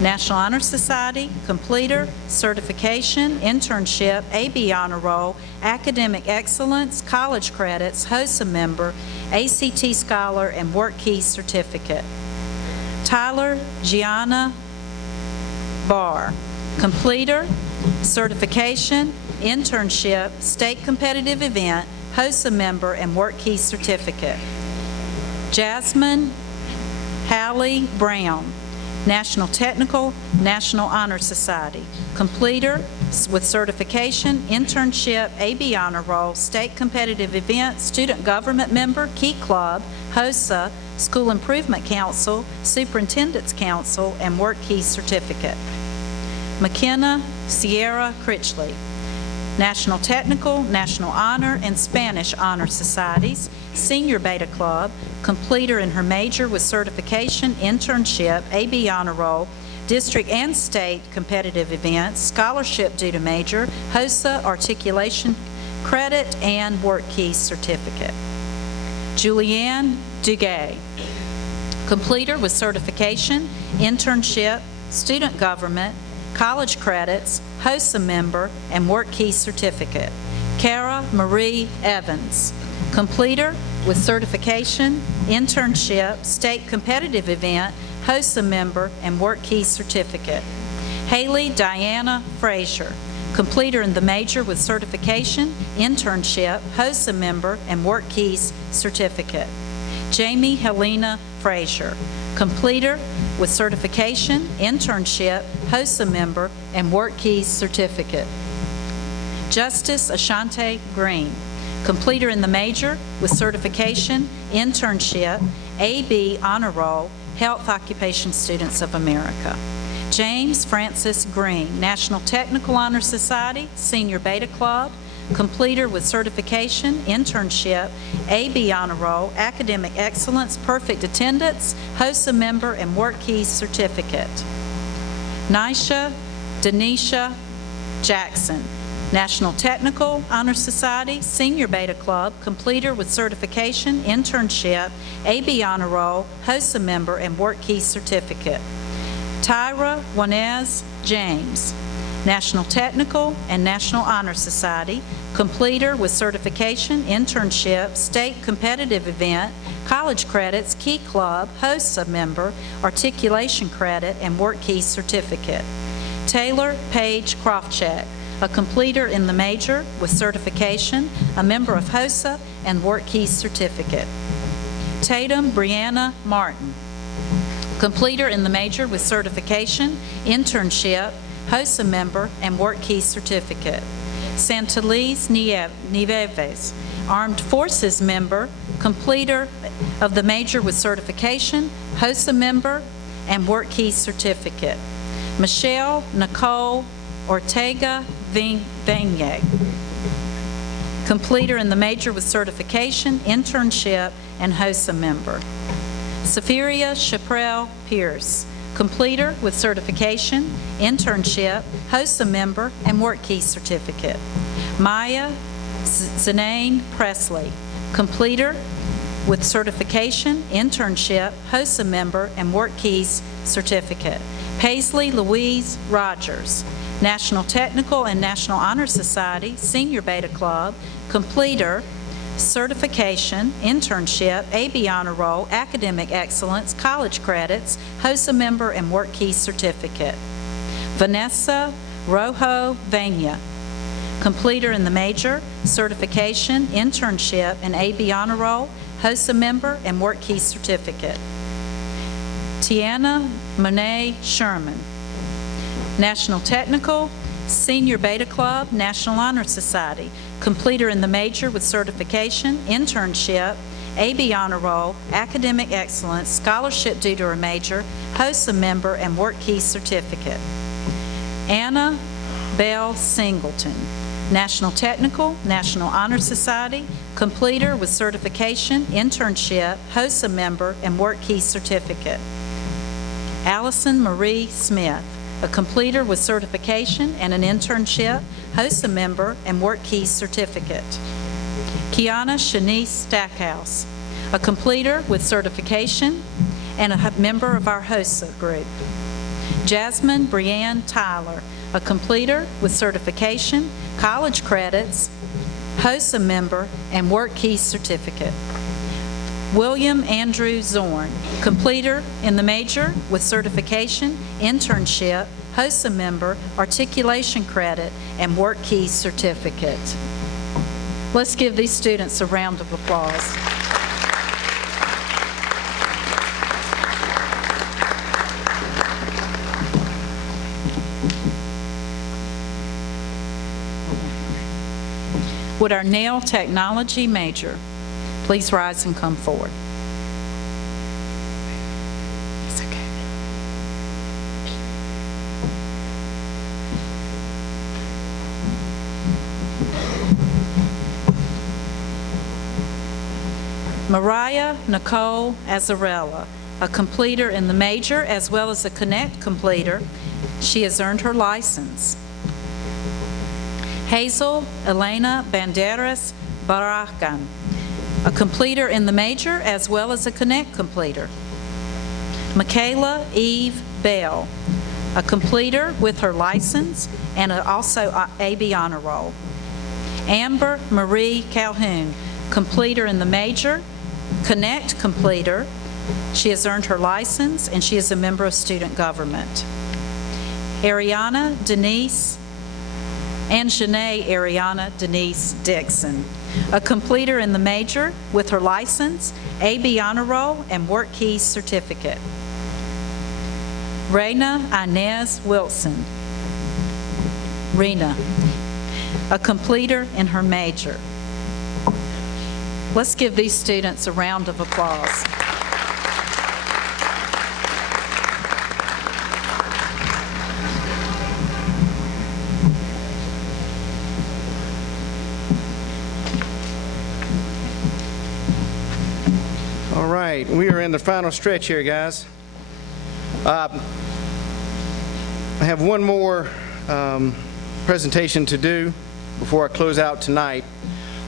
National Honor Society, completer, certification, internship, AB Honor Roll, Academic Excellence, college credits, HOSA member, ACT Scholar, and Work Keys certificate. Tyler Gianna Barr, completer, certification, internship, state competitive event, HOSA member, and Work Keys certificate. Jasmine Hallie Brown, National Technical, National Honor Society, completer with certification, internship, AB Honor Roll, state competitive event, student government member, Key Club, HOSA, School Improvement Council, Superintendent's Council, and Work Keys certificate. McKenna Sierra Critchley, National Technical, National Honor, and Spanish Honor Societies, Senior Beta Club, completer in her major with certification, internship, AB Honor Roll, district and state competitive events, scholarship due to major, HOSA, Articulation Credit, and Work Keys certificate. Julianne Duguay, completer with certification, internship, student government, college credits, HOSA member, and Work Keys certificate. Cara Marie Evans, completer with certification, internship, state competitive event, HOSA member, and Work Keys certificate. Haley Diana Frazier, completer in the major with certification, internship, HOSA member, and Work Keys certificate. Jamie Helena Frazier, completer with certification, internship, HOSA member, and Work Keys certificate. Justice Ashante Green, completer in the major with certification, internship, AB Honor Roll, Health Occupation Students of America. James Francis Green, National Technical Honor Society, Senior Beta Club, completer with certification, internship, AB Honor Roll, Academic Excellence, Perfect Attendance, HOSA member, and Work Keys certificate. Nisha Denisha Jackson, National Technical Honor Society, Senior Beta Club, completer with certification, internship, AB Honor Roll, HOSA member, and Work Key certificate. Tyra Wanez James, National Technical and National Honor Society, completer with certification, internship, state competitive event, college credits, Key Club, HOSA member, articulation credit, and Work Key certificate. Taylor Page Krofcheck, a completer in the major with certification, a member of HOSA, and Work Key certificate. Tatum Brianna Martin, completer in the major with certification, internship, HOSA member, and Work Key certificate. Santaliz Nieves, Armed Forces member, completer of the major with certification, HOSA member, and Work Key certificate. Michelle Nicole Ortega Vanyeg, completer in the major with certification, internship, and HOSA member. Saphiria Chaprell Pierce, completer with certification, internship, HOSA member, and Work Key certificate. Maya Zanane Presley, completer with certification, internship, HOSA member, and Work Keys certificate. Paisley Louise Rogers, National Technical and National Honor Society, Senior Beta Club, completer, certification, internship, AB Honor Roll, academic excellence, college credits, HOSA member, and Work Key certificate. Vanessa Rojo Vania, completer in the major, certification, internship, and AB Honor Roll, HOSA member, and Work Key certificate. Tiana Monet Sherman, National Technical, Senior Beta Club, National Honor Society, completer in the major with certification, internship, AB Honor Roll, academic excellence, scholarship due to a major, HOSA member, and Work Key certificate. Anna Bell Singleton, National Technical, National Honor Society, completer with certification, internship, HOSA member, and Work Key certificate. Allison Marie Smith, a completer with certification and an internship, HOSA member, and Work Key certificate. Kiana Shanice Stackhouse, a completer with certification and a member of our HOSA group. Jasmine Brianne Tyler, a completer with certification, college credits, HOSA member, and Work Key certificate. William Andrew Zorn, completer in the major with certification, internship, HOSA member, articulation credit, and Work Key certificate. Let's give these students a round of applause. Would our nail technology major please rise and come forward? It's okay. Mariah Nicole Azarella, a completer in the major as well as a Connect completer. She has earned her license. Hazel Elena Banderas Baracan, a completer in the major as well as a Connect completer. Michaela Eve Bell, a completer with her license and also AB Honor Roll. Amber Marie Calhoun, completer in the major, Connect completer. She has earned her license and she is a member of student government. Ariana Denise and Shanae Ariana Denise Dixon, a completer in the major with her license, AB Honor Roll, and Work Key certificate. Rena Inez Wilson, Rena, a completer in her major. Let's give these students a round of applause. All right, we are in the final stretch here, guys. I have one more presentation to do. before I close out tonight.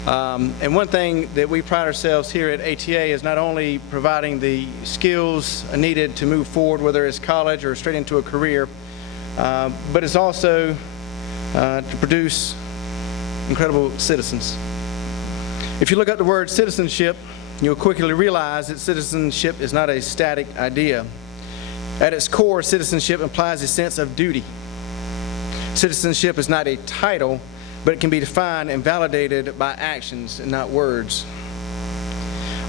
And one thing that we pride ourselves here at ATA is not only providing the skills needed to move forward, whether it's college or straight into a career, but it's also to produce incredible citizens. If you look up the word citizenship, you'll quickly realize that citizenship is not a static idea. At its core, citizenship implies a sense of duty. Citizenship is not a title, but it can be defined and validated by actions and not words.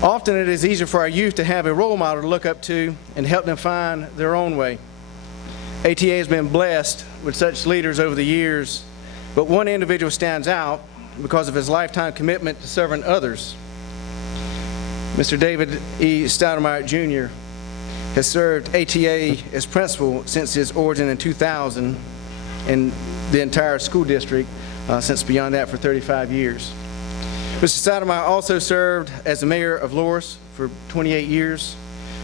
Often it is easier for our youth to have a role model to look up to and help them find their own way. ATA has been blessed with such leaders over the years, but one individual stands out because of his lifetime commitment to serving others. Mr. David E. Stoudemire Jr. has served ATA as principal since his origin in 2000 and the entire school district since beyond that for 35 years. Mr. Stoudemire also served as the mayor of Loris for 28 years.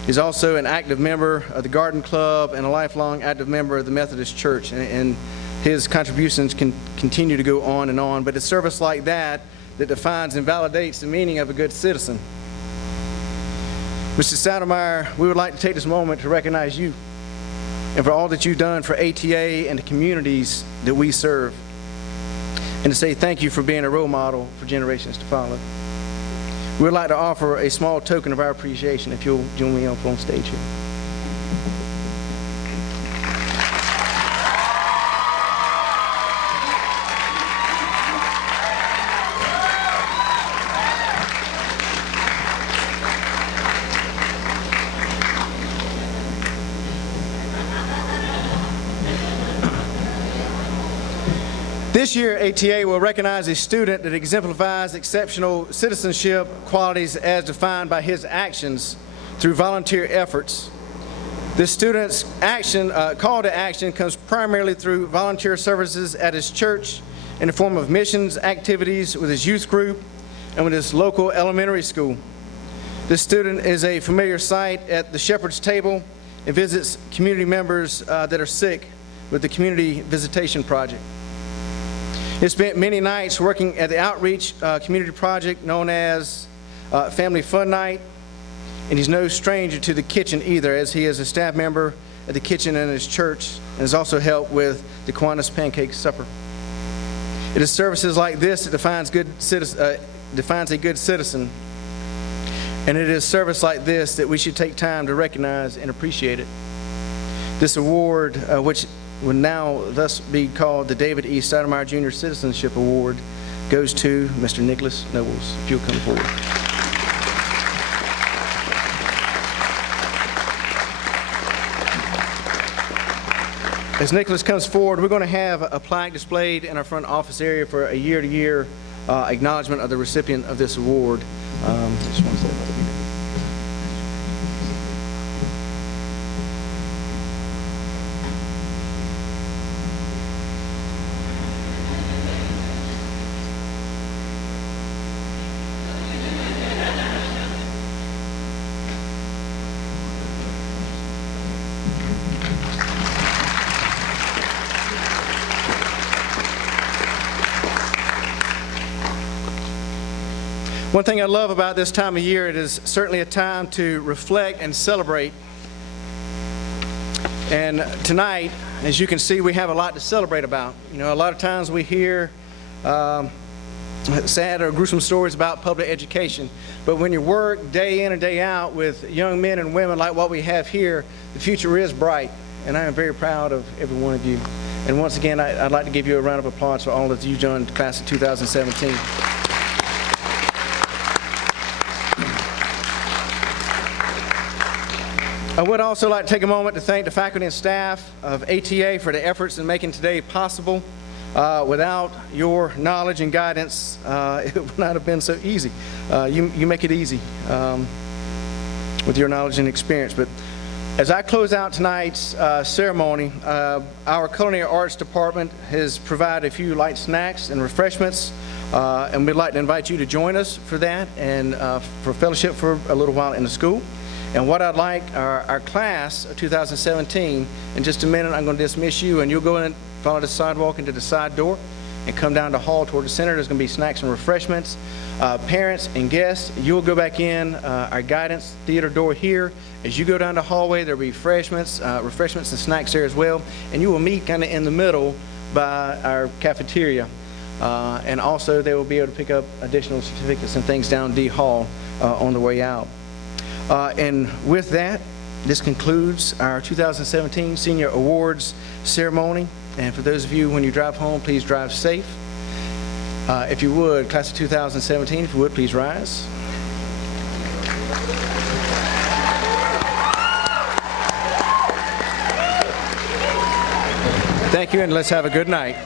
He's also an active member of the Garden Club and a lifelong active member of the Methodist Church, and his contributions can continue to go on, but it's service like that that defines and validates the meaning of a good citizen. Mr. Stoudemire, we would like to take this moment to recognize you and for all that you've done for ATA and the communities that we serve, and to say thank you for being a role model for generations to follow. We would like to offer a small token of our appreciation if you'll join me up on stage here. This year, ATA will recognize a student that exemplifies exceptional citizenship qualities as defined by his actions through volunteer efforts. This student's call to action comes primarily through volunteer services at his church in the form of missions activities with his youth group and with his local elementary school. This student is a familiar sight at the Shepherd's Table and visits community members that are sick with the Community Visitation Project. He spent many nights working at the outreach community project known as Family Fun Night, and he's no stranger to the kitchen either, as he is a staff member at the kitchen in his church and has also helped with the Kiwanis Pancake Supper. It is services like this that defines a good citizen, and it is service like this that we should take time to recognize and appreciate it. This award, which would now thus be called the David E. Stoudemire Jr. Citizenship Award, goes to Mr. Nicholas Nobles. If you'll come forward. As Nicholas comes forward, we're going to have a plaque displayed in our front office area for a year-to-year acknowledgement of the recipient of this award. Just one second. One thing I love about this time of year, it is certainly a time to reflect and celebrate. And tonight, as you can see, we have a lot to celebrate about. You know, a lot of times we hear sad or gruesome stories about public education, but when you work day in and day out with young men and women like what we have here, the future is bright, and I am very proud of every one of you. And once again, I'd like to give you a round of applause for all that you've done in the class of 2017. I would also like to take a moment to thank the faculty and staff of ATA for the efforts in making today possible. Without your knowledge and guidance, it would not have been so easy. You make it easy with your knowledge and experience. But as I close out tonight's ceremony, our Culinary Arts Department has provided a few light snacks and refreshments, and we'd like to invite you to join us for that and for fellowship for a little while in the school. And what I'd like our class of 2017, in just a minute I'm going to dismiss you, and you'll go in and follow the sidewalk into the side door. and come down the hall toward the center. There's going to be snacks and refreshments. Parents and guests, you'll go back in our guidance theater door here. As you go down the hallway, there'll be refreshments and snacks there as well. And you will meet kind of in the middle by our cafeteria. And also, they will be able to pick up additional certificates and things down D Hall on the way out. And with that, this concludes our 2017 Senior Awards ceremony. And for those of you, when you drive home, please drive safe. If you would, class of 2017, if you would, please rise. Thank you, and let's have a good night.